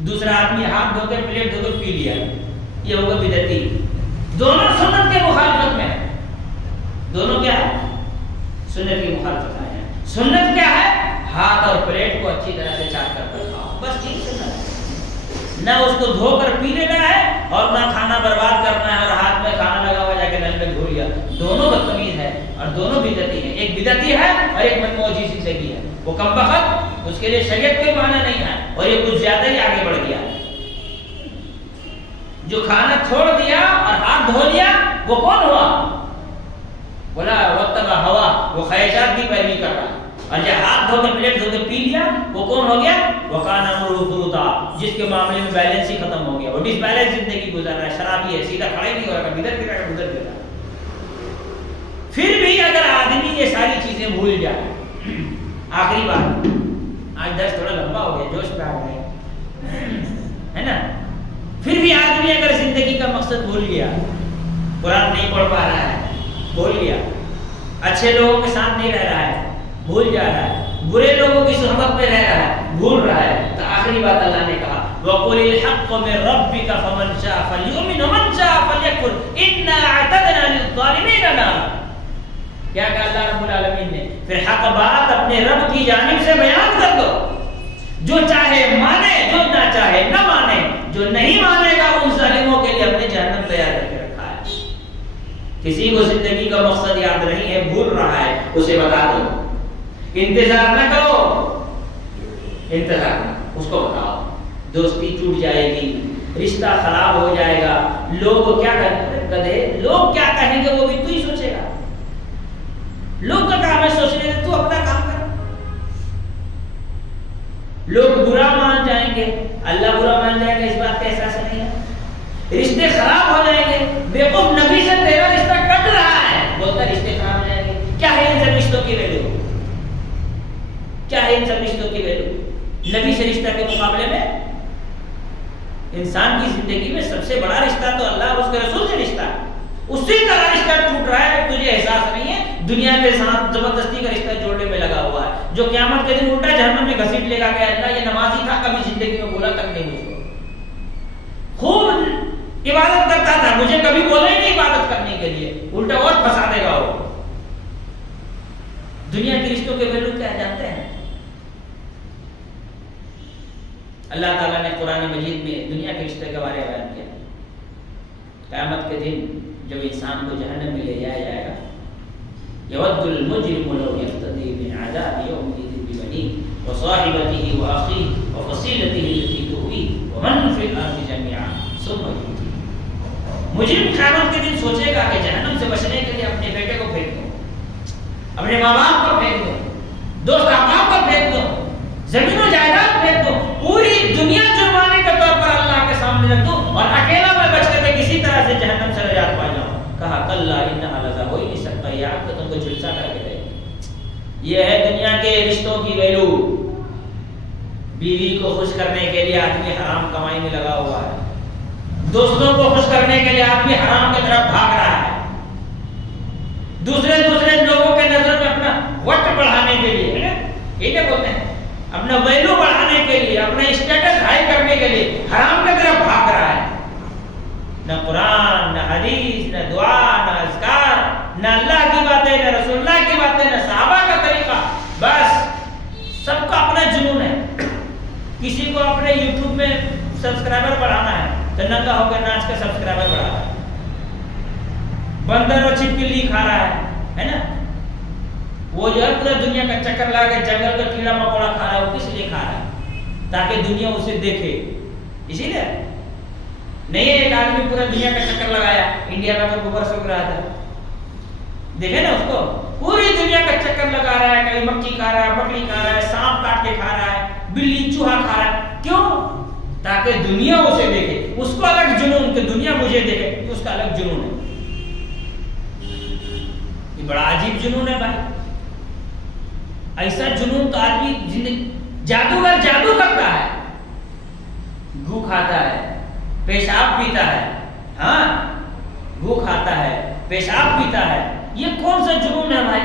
دوسرا آدمی ہاتھ دھو کے پلیٹ دھو کے پی لیا، یہ ہوگا بدعتی. دونوں سنت کے مخالفت میں ہے. دونوں کیا ہے؟ سنت کی مخالفت میں ہے. سنت کیا ہے؟ ہاتھ اور پلیٹ کو اچھی طرح سے چاٹ کر کھاؤ، بس یہی سنت ہے. نہ اس کو دھو کر پی لینا ہے اور نہ کھانا برباد کرنا ہے اور ہاتھ میں کھانا لگا ہوا جا کے نل میں دھو لیا. دونوں بدتمیز ہے اور دونوں بدعتی ہیں. ایک بدعتی ہے اور ایک منموجی زندگی ہے. وہ کم بخت، اس کے لیے شریعت کوئی معنی نہیں ہے، اور یہ کچھ زیادہ ہی آگے بڑھ گیا. جو کھانا چھوڑ دیا اور ہاتھ دھو لیا وہ کون ہوا؟ بولا وتبع ہوا، وہ خواہشات کی پیروی کر رہا ہے. اور جب ہاتھ دھو کے پلیٹ دھو کے پی لیا وہ کون ہو گیا؟ وکان امرہ فرطا، جس کے معاملے میں بیلنس ہی ختم ہو گیا. وہ ڈس بیلنس زندگی گزر رہا ہے، شرابی ہے، سیدھا کھڑا ہی نہیں ہو رہا، ادھر گر رہا ہے ادھر گر رہا ہے. پھر بھی اگر آدمی یہ ساری چیزیں بھول جائے، آخری بات، آج درس تھوڑا لمبا ہو گیا، جوش پہ آ گئے ہے نا. پھر بھی آدمی اگر زندگی کا مقصد بھول گیا، قرآن نہیں پڑھ پا رہا ہے، بھول گیا، اچھے لوگوں کے ساتھ نہیں رہ رہا ہے، بھول جا رہا ہے، برے لوگوں کی صحبت میں رہ رہا ہے، بھول رہا ہے، تو آخری بات اللہ نے کہا وَقُلِ الْحَقُّ مِنْ رَبِّكَ فَمَنْ شَاءَ فَلْيُؤْمِنْ وَمَنْ شَاءَ فَلْيَكْفُرْ إِنَّا أَعْتَدْنَا لِلظَّالِمِينَ نَارًا. کیا کہا اللہ رب العالمین نے؟ پھر حق بات اپنے رب کی جانب سے بیان کر دو. جو چاہے مانے، جو نہ چاہے نہ مانے. جو نہیں مانے گا ان ظالموں کے لیے اپنے جہنم تیار کر کے رکھا ہے. کسی کو زندگی کا مقصد یاد نہیں ہے، بھول رہا ہے، اسے بتا دو. انتظار نہ کرو، انتظار نہ، اس کو بتاؤ. دوستی ٹوٹ جائے گی، رشتہ خراب ہو جائے گا. لوگ کیا کہیں، لوگ کیا کہیں گے وہ بھی تو ہی سوچے گا. لوگ کا کام ہے سوچنے سے، تو اپنا کام کر. لوگ برا مان جائیں گے، اللہ برا مان جائے گا، اس بات کا احساس نہیں ہے. رشتے خراب ہو جائیں گے، بیوقوف نبی سے تیرا رشتہ کٹ رہا ہے، بولتا رشتے خراب ہو جائیں گے. کیا ہے ان سب رشتوں کی ویلیو؟ کیا ہے ان سب رشتوں کی ویلیو؟ نبی سے رشتہ کے مقابلے میں انسان کی زندگی میں سب سے بڑا رشتہ تو اللہ اور اس کے رسول سے رشتہ ہے. اسی طرح رشتہ ٹوٹ رہا ہے، تجھے احساس نہیں ہے. دنیا کے ساتھ زبردستی کا رشتہ جوڑنے میں لگا ہوا ہے، جو قیامت کے دن الٹا جہنم میں گھسیٹ لے گا کہ اللہ یہ نمازی تھا، کبھی زندگی میں بولا تک نہیں مجھ کو، خوب عبادت کرتا تھا، مجھے کبھی بولا ہی نہیں عبادت کرنے کے لیے، الٹا اور پھنسا دے گا وہ. دنیا کے رشتوں کے ویلو کیا جانتے ہیں؟ اللہ تعالیٰ نے قرآن مجید میں دنیا کے رشتے کے بارے میں بیان کیا. قیامت کے دن جب انسان کو جہنم میں لے جایا جائے گا، یود المجرم لو یفتدی من عذاب یومئذ ببنیہ وصاحبتہ واخیہ وفصیلتہ التی تؤویہ ومن فی الارض جميعا ثم یؤتیہ. مجرم قیامت کے دن سوچے گا کہ جہنم سے بچنے کے لیے اپنے بیٹے کو پھینک دو، اپنے ماں باپ کو پھینک دو، دوست احباب کو پھینک دو، زمین و جائیداد پھینک دو، پوری دنیا جرمانے کے طور پر اللہ کے سامنے رکھ دو اور اکیلا میں بچ کر کے کسی طرح سے جہنم سے نجات پا جاؤ. کہا کلا انہا لظا، ہو ہی نہیں سکتا، یہ آگ تو تم کو جھلسا کر کے دے. یہ ہے دنیا کے رشتوں کی ویلو. بیوی کو خوش کرنے کے لیے آدمی حرام کمائی میں لگا ہوا ہے، دوستوں کو خوش کرنے کے لیے آدمی حرام کی طرف بھاگ رہا ہے. دوسرے لوگوں کے نظر میں اپنا وقت بڑھانے کے لیے، ہے نا، یہ کیا بولتے ہیں، اپنا ویلو بڑھانے کے لیے، اپنا اسٹیٹس ہائی کرنے کے لیے حرام کی طرف بھاگ رہا ہے. نہ قرآن، نہ حدیث، نہ دعا، نہ اذکار، نہ اللہ کی باتیں، نہ رسول اللہ کی باتیں، نہ صحابہ کا طریقہ. بس سب کا اپنا جنون ہے. کسی کو اپنے یوٹیوب میں سبسکرائبر بڑھانا ہے تو ننگا ہو کے ناچ کے سبسکرائبر بڑھا رہا ہے. بندر اور چھپکلی کھا رہا ہے نا. وہ جو ہے پورا دنیا کا چکر لگا کے جنگل کا کیڑا مکوڑا کھا رہا ہے. وہ کس لیے کھا رہا ہے؟ تاکہ دنیا اسے دیکھے. اسی لیے نہیں ہے ایک آدمی پورا دنیا کا چکر لگایا انڈیا کا تو گوبر سوکھ رہا تھا، دیکھے نا اس کو، پوری دنیا کا چکر لگا رہا ہے. کہیں مکھی کھا رہا ہے، بکری کھا رہا ہے، سانپ کاٹ کے کھا رہا ہے، بلی چوہا کھا رہا ہے. کیوں؟ تاکہ دنیا اسے دیکھے. اس کو الگ جنون کہ دنیا مجھے دیکھے، اس کا الگ جنون ہے. یہ بڑا عجیب جنون ہے بھائی. ایسا جنون تو آدمی زندگی، جادوگر جادو کرتا ہے، گو کھاتا ہے، پیشاب پیتا ہے. ہاں، گو کھاتا ہے، پیشاب پیتا ہے. یہ کون سا جنون ہے بھائی؟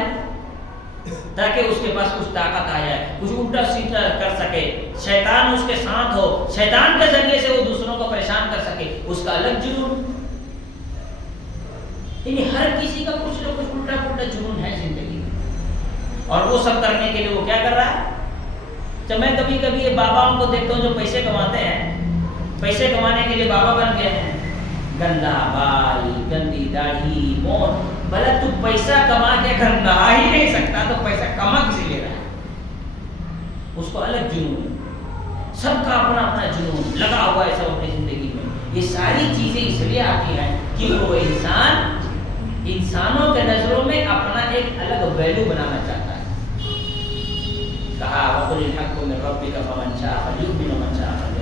تاکہ اس کے پاس کچھ طاقت آ جائے، کچھ الٹا سیدھا کر سکے، شیطان اس کے ساتھ ہو، شیطان کے ذریعے سے وہ دوسروں کو پریشان کر سکے. اس کا الگ جنون. یعنی ہر کسی کا کچھ نہ کچھ الٹا پلٹا جنون ہے زندگی میں. اور وہ سب کرنے کے لیے وہ کیا کر رہا ہے؟ جب میں کبھی کبھی یہ باباؤں کو دیکھتا ہوں جو پیسے کماتے ہیں، پیسے کمانے کے لیے بابا بن گئے ہیں، گندا بال، گندی داڑھی، مونچھ. بھلا تو پیسہ کما کے گھر نہا ہی نہیں سکتا تو پیسہ کما کسی لے رہا ہے؟ اس کو الگ جنون ہے. سب کا اپنا اپنا جنون لگا ہوا ہے سب اپنی زندگی میں. یہ ساری چیزیں اس لیے آتی ہیں کہ وہ انسان انسانوں کے نظروں میں اپنا ایک الگ ویلو بنانا چاہتا ہے. کہا وَقُلِ الْحَقُّ مِنْ رَبِّكَ فَمَنْ شَاءَ فَلْيُؤْمِنْ وَمَنْ شَاءَ فَلْيَكْفُرْ.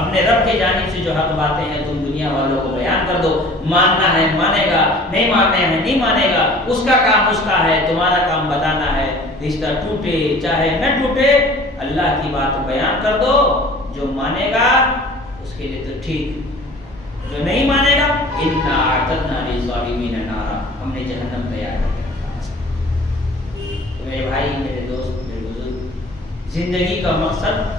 اپنے رب کے جانب سے جو حق باتیں ہیں تم دنیا والوں کو بیان کر دو. ماننا ہے مانے گا، نہیں ماننا ہے نہیں مانے گا. اس کا کام اس کا ہے، تمہارا کام بتانا ہے. رشتہ ٹوٹے چاہے نہ ٹوٹے، اللہ کی بات بیان کر دو. جو مانے گا اس کے لیے تو ٹھیک، جو نہیں مانے گا اِنَّا أَعْتَدْنَا لِلظَّالِمِينَ نَارًا، ہم نے جہنم تیار کر دیا. میرے بھائی، میرے دوست، میرے بزرگ، زندگی کا مقصد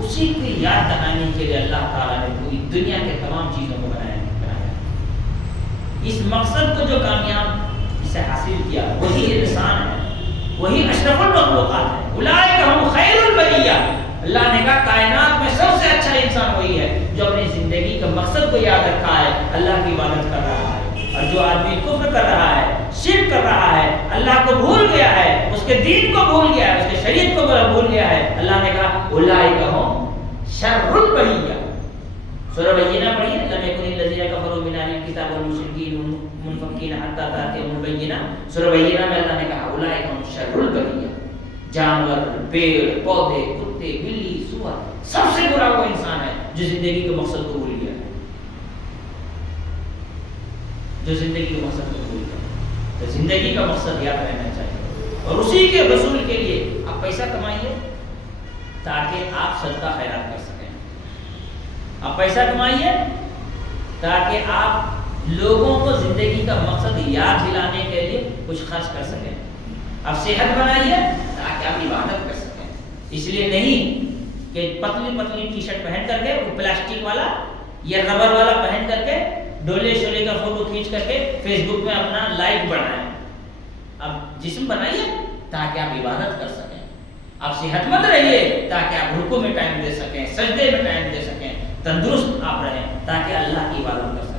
اسی کی یاد دہانی کے لیے اللہ تعالیٰ نے پوری دنیا کے تمام چیزوں کو بنایا. اس مقصد کو جو کامیاب اسے حاصل کیا وہی انسان ہے، وہی اشرف المخلوقات ہے. اولئک هم خیر البریہ. اللہ نے کہا کائنات میں سب سے اچھا انسان وہی ہے جو اپنی زندگی کے مقصد کو یاد رکھا ہے، اللہ کی عبادت کر رہا ہے. اور جو آدمی کفر کر رہا ہے، شرک کر رہا ہے، اللہ کو بھول گیا ہے، اس کے دین کو بھول گیا ہے، اس کے شریعت کو بھول گیا ہے، اللہ نے کہا اولئک هم شر البریہ. سورہ بینہ پڑھیے، لم یکن الذین کفروا من اہل الکتاب والمشرکین منفکین حتی تأتیہم البینہ. سورہ بینہ میں اللہ نے کہا اولئک هم شر البریہ. جانور، پیڑ پودے، کتے، بلی، سور، سب سے برا وہ انسان ہے جو زندگی کے مقصد کو بھول گیا، جو زندگی کے مقصد کو بھول گیا. تو زندگی کا مقصد یاد رہنا چاہیے. اور اسی کے رسول کے لیے آپ پیسہ کمائیے تاکہ آپ صدقہ خیرات کر سکیں. آپ پیسہ کمائیے تاکہ آپ لوگوں کو زندگی کا مقصد یاد دلانے کے لیے کچھ خرچ کر سکیں. آپ صحت بنائیے تاکہ آپ عبادت کر سکیں. اس لیے نہیں کہ پتلی پتلی ٹی شرٹ پہن کر کے وہ پلاسٹک والا یا ربر والا پہن کر کے ڈولے شولے کا فوٹو کھینچ کر کے فیس بک میں اپنا لائک بڑھائیں. آپ جسم بنائیے تاکہ آپ عبادت کر سکیں. آپ صحت مند رہیے تاکہ آپ رکوع میں ٹائم دے سکیں، سجدے میں ٹائم دے سکیں. تندرست آپ رہیں تاکہ اللہ کی عبادت کر سکیں.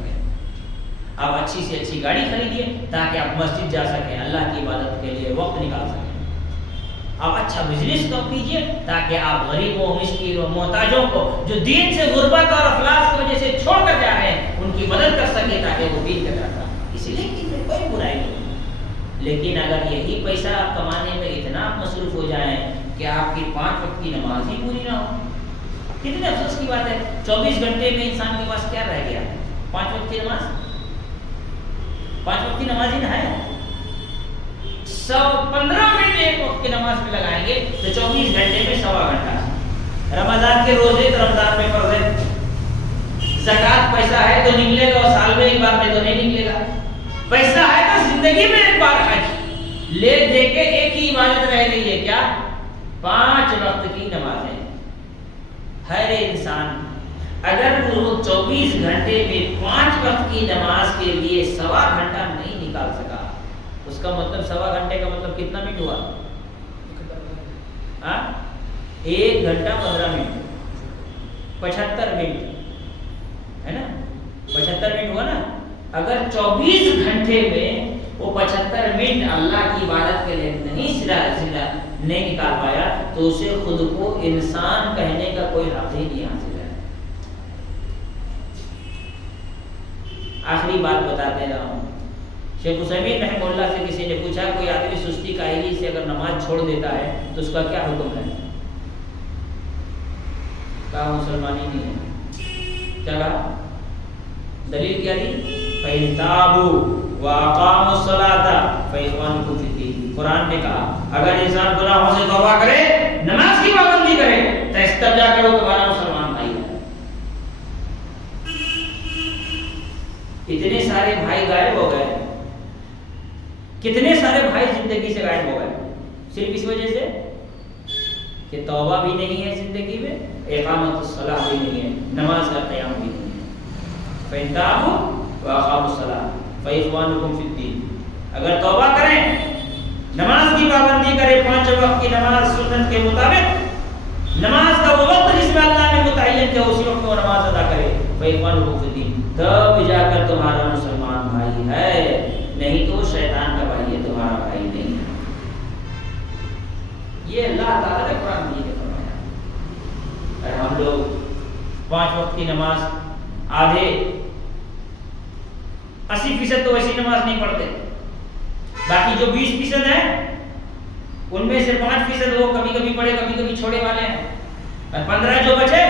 آپ اچھی سے اچھی گاڑی خریدیے تاکہ آپ مسجد جا سکیں، اللہ کی عبادت کے لیے وقت نکال سکیں. آپ اچھا بزنس تو کیجیے تاکہ آپ غریبوں، مسکینوں، محتاجوں کو جو دین سے غربت اور افلاس کی وجہ سے چھوڑ کر جا رہے ہیں ان کی مدد کر سکیں تاکہ وہ دین کی طرف آئیں. اس لیے کہ کوئی برائی نہیں. لیکن اگر یہی پیسہ آپ کمانے میں اتنا مصروف ہو جائیں کہ آپ کی 5 وقت کی نماز ہی پوری نہ ہو، کتنے افسوس کی بات ہے. 24 گھنٹے میں انسان کے پاس کیا رہ گیا؟ 5 وقت کی نماز. 5 وقت کی نماز ہی نہ ہے. 15 منٹ ایک وقت کی نماز میں لگائیں گے تو 24 گھنٹے میں 1.25 گھنٹہ. رمضان کے روزے تو رمضان میں فرض ہے. زکوٰۃ پیسہ ہے تو نکلے گا، اور سال میں ایک بار میں تو نہیں نکلے گا. پیسہ ہے تو زندگی زندگی میں ایک بار حج لے دے کے ایک ہی عبادت رہ گئی ہے، کیا؟ 5 وقت کی نمازیں۔ ہر انسان اگر وہ 24 گھنٹے میں 5 وقت کی نماز کے لیے 1.25 گھنٹہ نہیں نکال سکا، اس کا مطلب 1.25 گھنٹے کا مطلب کتنا منٹ ہوا؟ 1 گھنٹہ 15 منٹ، 75 منٹ ہے نا، 75 منٹ ہوا نا۔ اگر 24 گھنٹے میں وہ 75 منٹ اللہ کی عبادت کے لیے نہیں نکال پایا تو اسے خود کو انسان کہنے کا کوئی حق ہی نہیں حاصل ہے۔ آخری بات بتاتے رہا ہوں، شیخ عثیمین رحمہ اللہ سے کسی نے پوچھا کوئی آدمی سستی کاہلی سے اگر نماز چھوڑ دیتا ہے تو اس کا کیا حکم ہے؟ کہا مسلمانی نہیں ہے۔ کیا کہا؟ دلیل کیا دی؟ فَإِن تَابُوا وَأَقَامُوا الصَّلَاةَ فَإِخْوَانُكُمْ فِي الدِّينِ۔ قرآن نے کہا اگر انسان گناہوں سے توبہ کرے، نماز کی پابندی کرے تو تب جا کر وہ تمہارا مسلمان بھائی ہے۔ اتنے سارے بھائی غائب ہو گئے، کتنے سارے بھائی زندگی سے غائب ہو گئے صرف اس وجہ سے کہ توبہ بھی نہیں ہے زندگی میں، اقامت الصلاۃ بھی نہیں ہے، نماز کا قیام بھی نہیں ہے۔ فَإِن تَابُوا وَأَقَامُوا الصَّلَاةَ فَإِخْوَانُكُمْ فِي الدِّينِ۔ اگر توبہ کریں، نماز کی پابندی کرے، 5 وقت کی نماز سنت کے مطابق، نماز کا وہ وقت جس میں اللہ نے متعین کیا اسی وقت وہ نماز ادا کرے، فَإِخْوَانُكُمْ فِي الدِّينِ، تب جا کر تمہارا مسلمان بھائی ہے، نہیں تو شیطان کا بھائی ہے، تمہارا بھائی نہیں ہے۔ یہ اللہ تعالیٰ نے قرآن میں یہ فرمایا۔ اور ہم لوگ 5 وقت کی نماز آدھے 80% تو ایسی نماز نہیں پڑھتے، باقی جو 20% ہے ان میں سے 5% وہ کبھی کبھی پڑھے کبھی کبھی چھوڑے والے ہیں، اور 15 جو بچے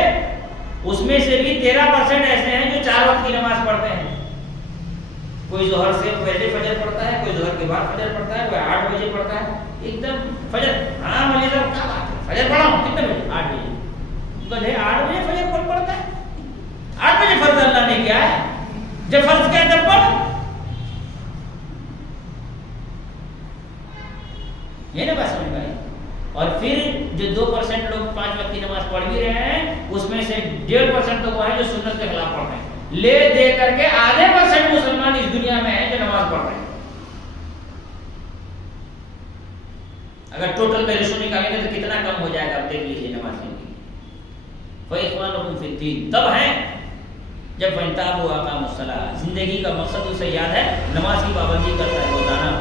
اس میں سے بھی 13% ایسے ہیں جو 4 وقت کی نماز پڑھتے ہیں۔ کوئی ظہر سے پہلے فجر پڑھتا ہے، کوئی ظہر کے بعد فجر پڑھتا ہے، کوئی 8 بجے پڑھتا ہے ایک دم فجر۔ ہاں مجھے کیا بات ہے، فجر پڑھا ہوں کتنے بجے؟ 8 بجے۔ بھلے 8 بجے فجر کون پڑھتا ہے؟ 8 بجے فرض اللہ نے کیا ہے، جب فرض کیا تب پڑھ۔ یہ نا بات سمجھ میں آئی۔ اور پھر جو 2% لوگ 5 وقت کی نماز پڑھ بھی رہے ہیں اس میں سے 1.5% تو وہ ہیں جو سنت کے خلاف پڑھ رہے ہیں، لے دے کر کے آدھے % مسلمان اس دنیا میں ہیں جو نماز پڑھ رہے ہیں۔ اگر ٹوٹل ویلیو نکالیں گے تو کتنا کم ہو جائے گا، آپ دیکھ لیجیے نماز کی۔ فَإِخْوَانُكُمْ فِي الدِّينِ تب ہیں جب فَإِن تَابُوا وَأَقَامُوا الصَّلَاةَ، زندگی کا مقصد اسے یاد ہے، نماز کی پابندی کرتا ہے روزانہ،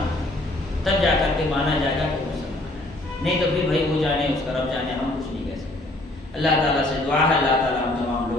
تب جا کر کے مانا جائے گا کہ مسلمان ہے، نہیں تو پھر بھائی وہ جانے اس کا رب جانے، ہم کچھ نہیں کہہ سکتے۔ اللہ تعالیٰ سے دعا ہے اللہ تعالیٰ ہم تمام